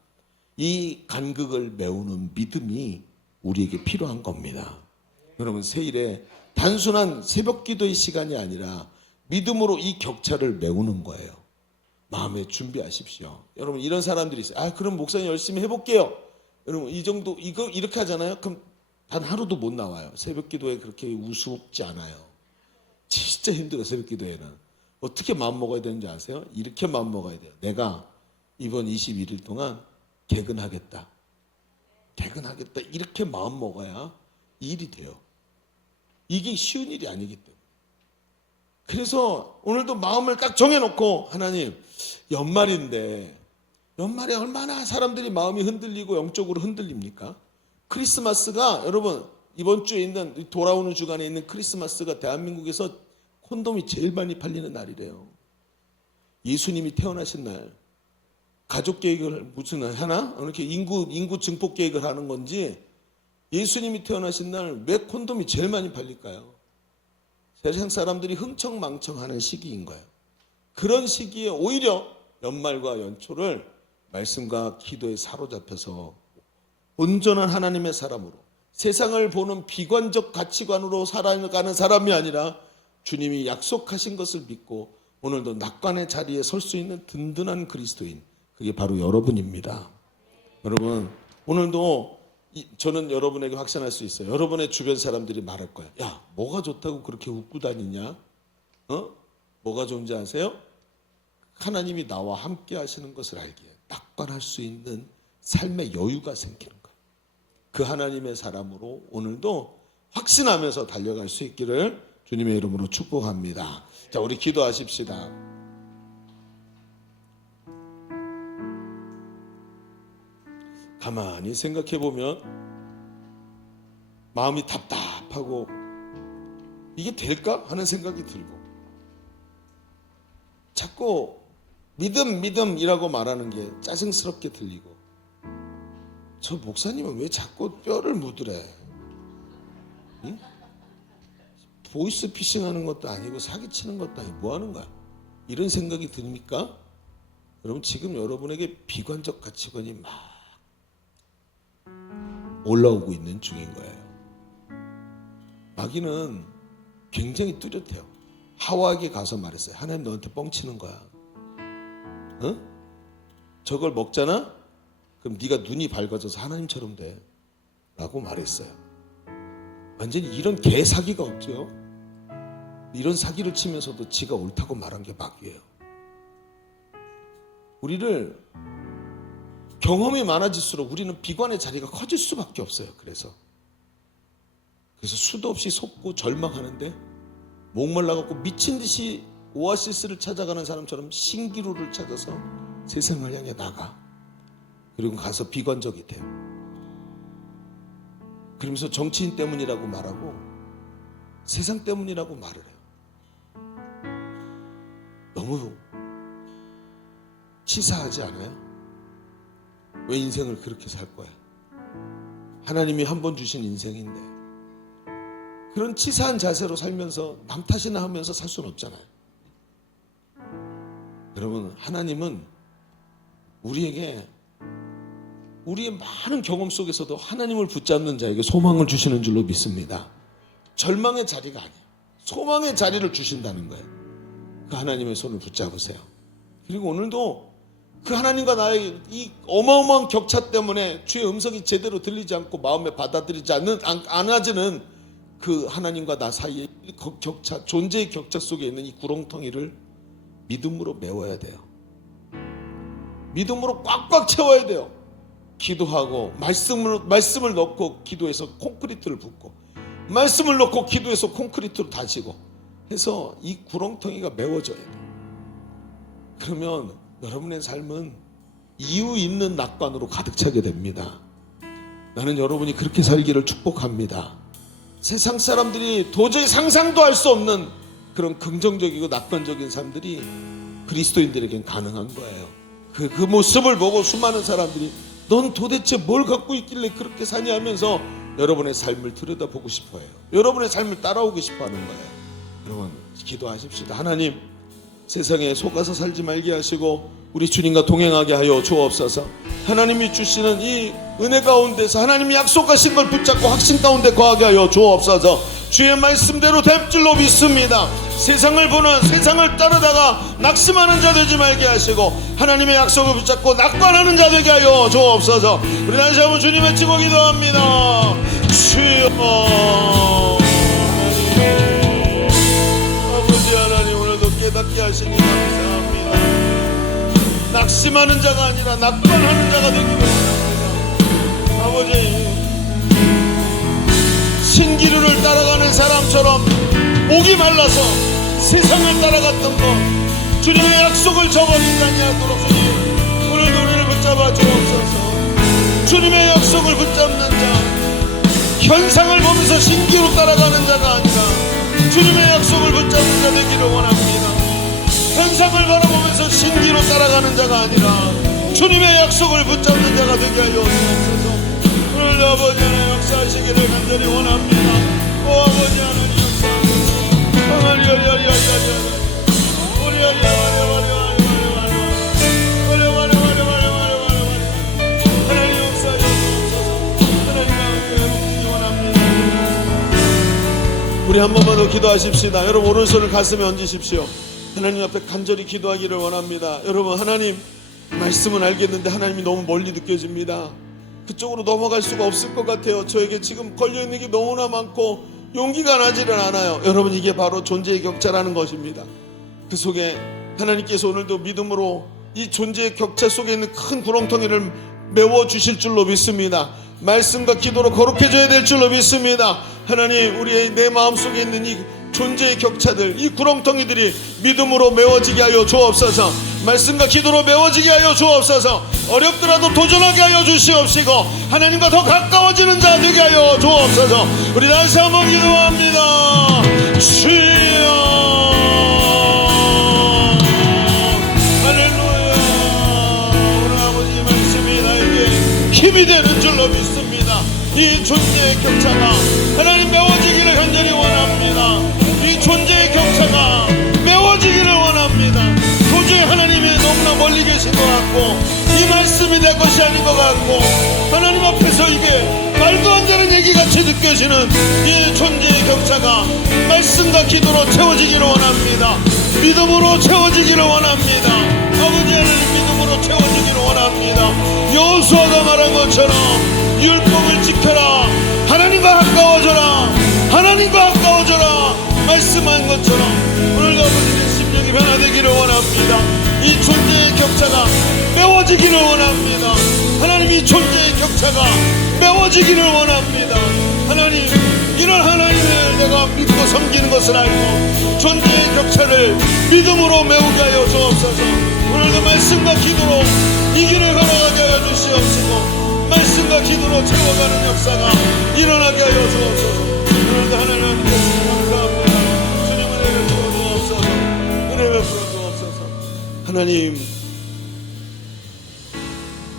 이 간극을 메우는 믿음이 우리에게 필요한 겁니다. 여러분 새일에 단순한 새벽 기도의 시간이 아니라 믿음으로 이 격차를 메우는 거예요. 마음에 준비하십시오. 여러분 이런 사람들이 있어요. 그럼 목사님 열심히 해볼게요. 여러분 이거 이렇게 하잖아요. 그럼 단 하루도 못 나와요. 새벽 기도에 그렇게 우습지 않아요. 진짜 힘들어요. 새벽 기도에는. 어떻게 마음 먹어야 되는지 아세요? 이렇게 마음 먹어야 돼요. 내가 이번 21일 동안 개근하겠다. 이렇게 마음 먹어야 이 일이 돼요. 이게 쉬운 일이 아니기 때문에. 그래서 오늘도 마음을 딱 정해놓고 하나님 연말인데 연말에 얼마나 사람들이 마음이 흔들리고 영적으로 흔들립니까? 크리스마스가 여러분 이번 주에 있는 돌아오는 주간에 있는 크리스마스가 대한민국에서 콘돔이 제일 많이 팔리는 날이래요. 예수님이 태어나신 날 가족 계획을 무슨 하나? 이렇게 인구 증폭 계획을 하는 건지 예수님이 태어나신 날 왜 콘돔이 제일 많이 팔릴까요? 세상 사람들이 흥청망청하는 시기인 거예요. 그런 시기에 오히려 연말과 연초를 말씀과 기도에 사로잡혀서 온전한 하나님의 사람으로 세상을 보는 비관적 가치관으로 살아가는 사람이 아니라 주님이 약속하신 것을 믿고 오늘도 낙관의 자리에 설 수 있는 든든한 그리스도인, 그게 바로 여러분입니다. 여러분 오늘도 저는 여러분에게 확신할 수 있어요. 여러분의 주변 사람들이 말할 거예요. 야, 뭐가 좋다고 그렇게 웃고 다니냐? 뭐가 좋은지 아세요? 하나님이 나와 함께 하시는 것을 알기에 낙관할 수 있는 삶의 여유가 생기는 거예요. 그 하나님의 사람으로 오늘도 확신하면서 달려갈 수 있기를 주님의 이름으로 축복합니다. 자, 우리 기도하십시다. 가만히 생각해 보면 마음이 답답하고 이게 될까 하는 생각이 들고 자꾸 믿음이라고 말하는 게 짜증스럽게 들리고 저 목사님은 왜 자꾸 뼈를 묻으래? 응? 보이스 피싱하는 것도 아니고 사기치는 것도 아니고 뭐 하는 거야? 이런 생각이 듭니까? 여러분 지금 여러분에게 비관적 가치관이 막 올라오고 있는 중인 거예요. 마귀는 굉장히 뚜렷해요. 하와에게 가서 말했어요. 하나님 너한테 뻥치는 거야. 응? 저걸 먹잖아? 그럼 네가 눈이 밝아져서 하나님처럼 돼. 라고 말했어요. 완전히 이런 개사기가 없죠. 이런 사기를 치면서도 지가 옳다고 말한 게 마귀예요. 우리를 경험이 많아질수록 우리는 비관의 자리가 커질 수밖에 없어요. 그래서 수도 없이 속고 절망하는데 목말라갖고 미친 듯이 오아시스를 찾아가는 사람처럼 신기루를 찾아서 세상을 향해 나가. 그리고 가서 비관적이 돼요. 그러면서 정치인 때문이라고 말하고 세상 때문이라고 말을 해요. 너무 치사하지 않아요? 왜 인생을 그렇게 살 거야? 하나님이 한 번 주신 인생인데 그런 치사한 자세로 살면서 남 탓이나 하면서 살 수는 없잖아요. 여러분, 하나님은 우리에게 우리의 많은 경험 속에서도 하나님을 붙잡는 자에게 소망을 주시는 줄로 믿습니다. 절망의 자리가 아니에요. 소망의 자리를 주신다는 거예요. 그 하나님의 손을 붙잡으세요. 그리고 오늘도 그 하나님과 나의 이 어마어마한 격차 때문에 주의 음성이 제대로 들리지 않고 마음에 받아들이지 않아지는 그 하나님과 나 사이의 격차, 존재의 격차 속에 있는 이 구렁텅이를 믿음으로 메워야 돼요. 믿음으로 꽉꽉 채워야 돼요. 기도하고 말씀을 넣고 기도해서 콘크리트를 붓고 말씀을 넣고 기도해서 콘크리트를 다지고 해서 이 구렁텅이가 메워져야 돼요. 그러면 여러분의 삶은 이유 있는 낙관으로 가득 차게 됩니다. 나는 여러분이 그렇게 살기를 축복합니다. 세상 사람들이 도저히 상상도 할 수 없는 그런 긍정적이고 낙관적인 삶들이 그리스도인들에겐 가능한 거예요. 그 모습을 보고 수많은 사람들이 넌 도대체 뭘 갖고 있길래 그렇게 사냐 하면서 여러분의 삶을 들여다보고 싶어 해요. 여러분의 삶을 따라오고 싶어 하는 거예요. 여러분, 기도하십시다. 하나님, 세상에 속아서 살지 말게 하시고 우리 주님과 동행하게 하여 주옵소서. 하나님이 주시는 이 은혜 가운데서 하나님이 약속하신 걸 붙잡고 확신 가운데 거하게 하여 주옵소서. 주의 말씀대로 될 줄로 믿습니다. 세상을 보는, 세상을 따르다가 낙심하는 자 되지 말게 하시고 하나님의 약속을 붙잡고 낙관하는 자 되게 하여 주옵소서. 우리 다시 한번 주님 외치고 기도합니다. 주여, 아버지 하나님, 오늘도 깨닫게 하시니 감사합니다. 낙심하는 자가 아니라 낙관하는 자가 되기를 원합니다. 아버지, 신기루를 따라가는 사람처럼 목이 말라서 세상을 따라갔던 것, 주님의 약속을 저버린다니 하도록 주님, 오늘도 우리를 붙잡아 주옵소서. 주님의 약속을 붙잡는 자, 현상을 보면서 신기루 따라가는 자가 아니라 주님의 약속을 붙잡는 자 되기를 원합니다. 현상을 바라보면서 신기루 따라가는 자가 아니라 주님의 약속을 붙잡는 자가 되게 하여 주옵소서. 오늘 아버지 하나님 역사하시기를 간절히 원합니다. 오 아버지 하나님 역사하소서. 하나님 역사하소서. 하나님과 함께 해주시기 원합니다. 우리 한 번만 더 기도하십시다. 여러분, 오른손을 가슴에 얹으십시오. 하나님 앞에 간절히 기도하기를 원합니다. 여러분, 하나님 말씀은 알겠는데 하나님이 너무 멀리 느껴집니다. 그쪽으로 넘어갈 수가 없을 것 같아요. 저에게 지금 걸려있는 게 너무나 많고 용기가 나지를 않아요. 여러분, 이게 바로 존재의 격차라는 것입니다. 그 속에 하나님께서 오늘도 믿음으로 이 존재의 격차 속에 있는 큰 구렁텅이를 메워주실 줄로 믿습니다. 말씀과 기도로 거룩해져야 될 줄로 믿습니다. 하나님, 우리의 내 마음속에 있는 이 존재의 격차들, 이 구렁텅이들이 믿음으로 메워지게 하여 주옵소서. 말씀과 기도로 메워지게 하여 주옵소서. 어렵더라도 도전하게 하여 주시옵시고 하나님과 더 가까워지는 자 되게 하여 주옵소서. 우리 다시 한번 기도합니다. 주여, 할렐루야. 오늘 아버지 말씀이 나에게 힘이 되는 줄로 믿습니다. 이 존재의 격차가 하나님 메워지기를 간절히 원합니다. 이 존재의 격차가 메워지기를 원합니다. 도저히 하나님이 너무나 멀리 계신 것 같고 이 말씀이 내 것이 아닌 것 같고 하나님 앞에서 이게 말도 안 되는 얘기같이 느껴지는 이 존재의 격차가 말씀과 기도로 채워지기를 원합니다. 믿음으로 채워지기를 원합니다. 아버지 하나님, 믿음으로 채워지기를 원합니다. 여호수아가 말한 것처럼 율법을 지켜라, 하나님과 가까워져라, 하나님과 가까워져라 말씀한 것처럼 오늘도 아버지의 심령이 변화되기를 원합니다. 이 존재의 격차가 메워지기를 원합니다. 하나님, 이 존재의 격차가 메워지기를 원합니다. 하나님, 이런 하나님을 내가 믿고 섬기는 것을 알고 존재의 격차가 격차를 믿음으로 메우게 하여 주옵소서. 오늘도 말씀과 기도로 이 길을 걸어가게 하여 주시옵시고 말씀과 기도로 채워가는 역사가 일어나게 하여 주옵소서. 오늘도 하나님 감사합니다. 주님 은혜 베풀어 주옵소서. 은혜 베풀어 주옵소서. 하나님,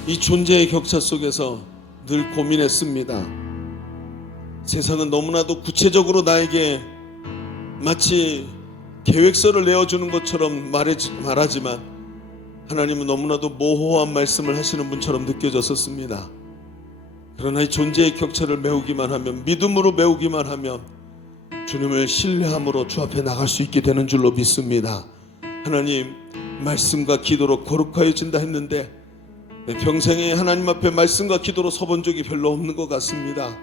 이 존재의 격차 속에서 늘 고민했습니다. 세상은 너무나도 구체적으로 나에게 마치 계획서를 내어주는 것처럼 말하지만 하나님은 너무나도 모호한 말씀을 하시는 분처럼 느껴졌었습니다. 그러나 이 존재의 격차를 메우기만 하면, 믿음으로 메우기만 하면 주님을 신뢰함으로 주 앞에 나갈 수 있게 되는 줄로 믿습니다. 하나님, 말씀과 기도로 거룩하여진다 했는데 평생에 하나님 앞에 말씀과 기도로 서본 적이 별로 없는 것 같습니다.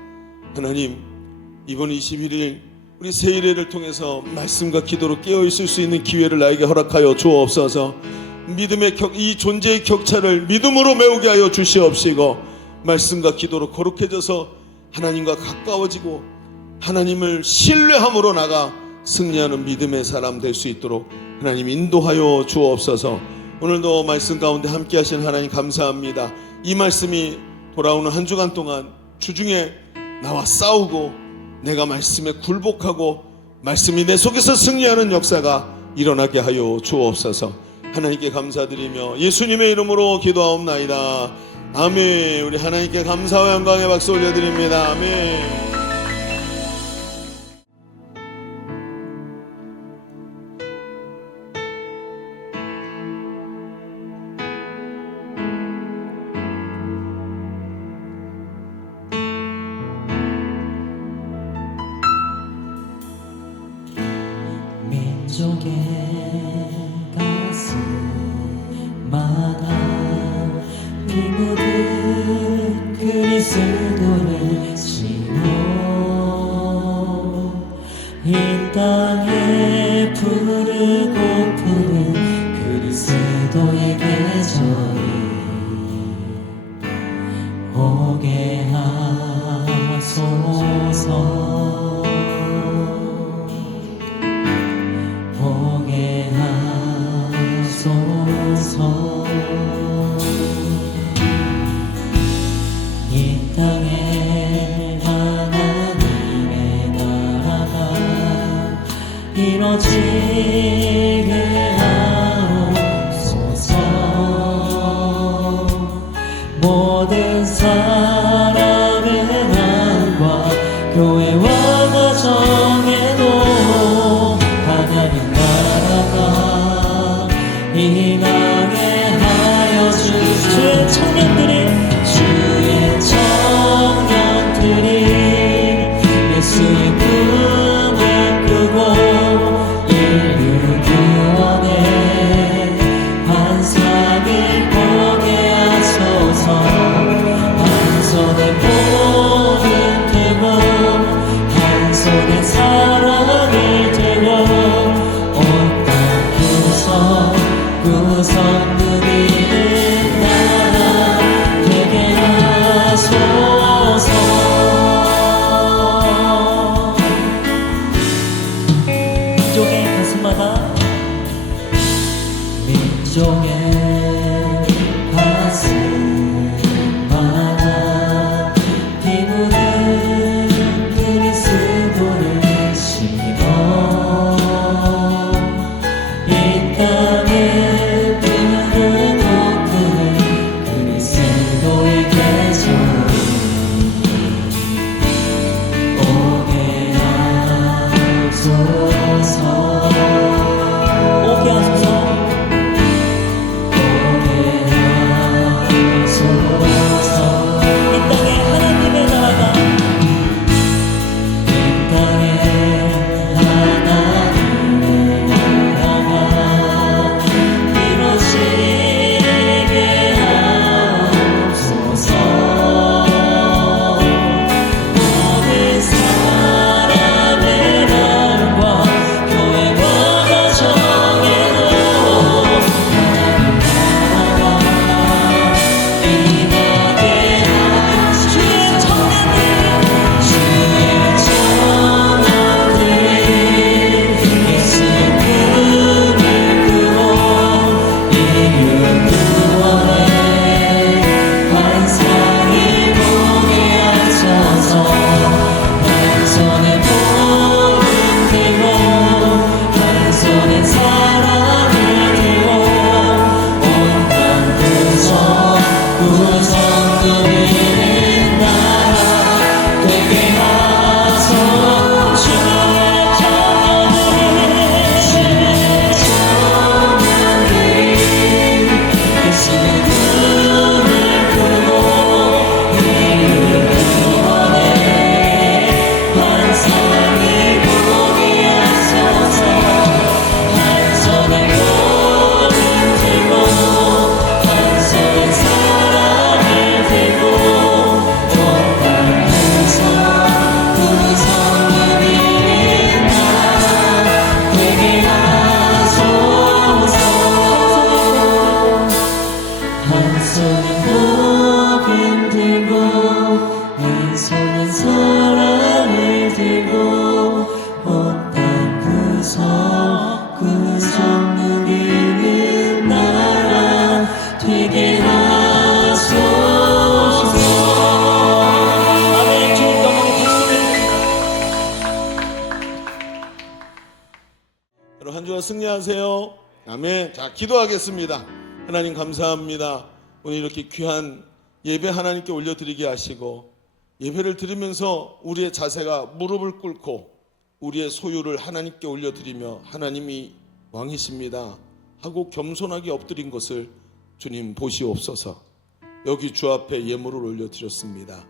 하나님, 이번 21일 우리 세일회를 통해서 말씀과 기도로 깨어있을 수 있는 기회를 나에게 허락하여 주옵소서. 믿음의 이 존재의 격차를 믿음으로 메우게 하여 주시옵시고 말씀과 기도로 거룩해져서 하나님과 가까워지고 하나님을 신뢰함으로 나가 승리하는 믿음의 사람 될 수 있도록 하나님 인도하여 주옵소서. 오늘도 말씀 가운데 함께 하신 하나님 감사합니다. 이 말씀이 돌아오는 한 주간 동안 주중에 나와 싸우고 내가 말씀에 굴복하고 말씀이 내 속에서 승리하는 역사가 일어나게 하여 주옵소서. 하나님께 감사드리며 예수님의 이름으로 기도하옵나이다. 아멘. 우리 하나님께 감사와 영광의 박수 올려드립니다. 아멘. 민족의 가슴마다 피 묻은 그리스도를 심어 이 땅에 푸르고 푸른 그리스도의 계절이 오게 하소서. 오게 하소서. 이 땅에 하나님의 나라가 이루어지게 하옵소서. 모든 사람의 마음과 교회와 가정에도 하나님 나라가 임하게 하여 주의 청년들이 예수의 꿈을 꾸고 인류 구원의 환상을 보게 하소서. 한 손에 복을 들고 한 손에 한 주간 승리하세요. 아멘. 자, 기도하겠습니다. 하나님 감사합니다. 오늘 이렇게 귀한 예배 하나님께 올려드리게 하시고 예배를 드리면서 우리의 자세가 무릎을 꿇고 우리의 소유를 하나님께 올려드리며 하나님이 왕이십니다 하고 겸손하게 엎드린 것을 주님 보시옵소서. 여기 주 앞에 예물을 올려드렸습니다.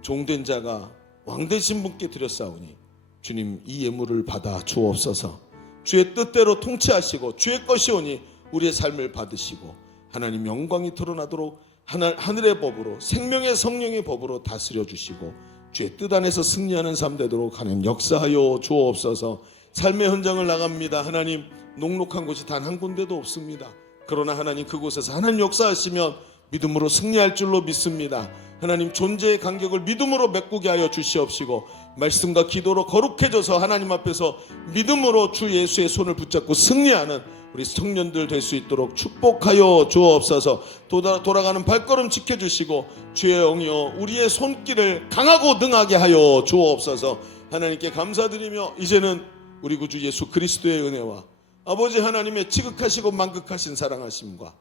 종된 자가 왕되신 분께 드렸사오니 주님 이 예물을 받아 주옵소서. 주의 뜻대로 통치하시고 주의 것이오니 우리의 삶을 받으시고 하나님 영광이 드러나도록 하늘의 법으로 생명의 성령의 법으로 다스려 주시고 주의 뜻 안에서 승리하는 삶 되도록 하나님 역사하여 주옵소서. 삶의 현장을 나갑니다. 하나님 녹록한 곳이 단 한 군데도 없습니다. 그러나 하나님 그곳에서 하나님 역사하시면 믿음으로 승리할 줄로 믿습니다. 하나님 존재의 간격을 믿음으로 메꾸게 하여 주시옵시고 말씀과 기도로 거룩해져서 하나님 앞에서 믿음으로 주 예수의 손을 붙잡고 승리하는 우리 청년들 될 수 있도록 축복하여 주옵소서. 돌아가는 발걸음 지켜주시고 주의 영이여 우리의 손길을 강하고 능하게 하여 주옵소서. 하나님께 감사드리며 이제는 우리 구주 예수 그리스도의 은혜와 아버지 하나님의 지극하시고 만극하신 사랑하심과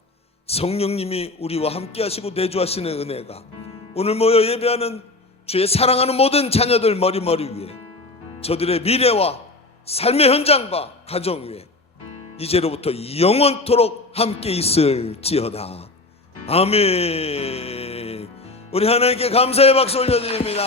성령님이 우리와 함께 하시고 내주하시는 은혜가 오늘 모여 예배하는 주의 사랑하는 모든 자녀들 머리머리 위에 저들의 미래와 삶의 현장과 가정 위에 이제로부터 영원토록 함께 있을지어다. 아멘. 우리 하나님께 감사의 박수 올려드립니다.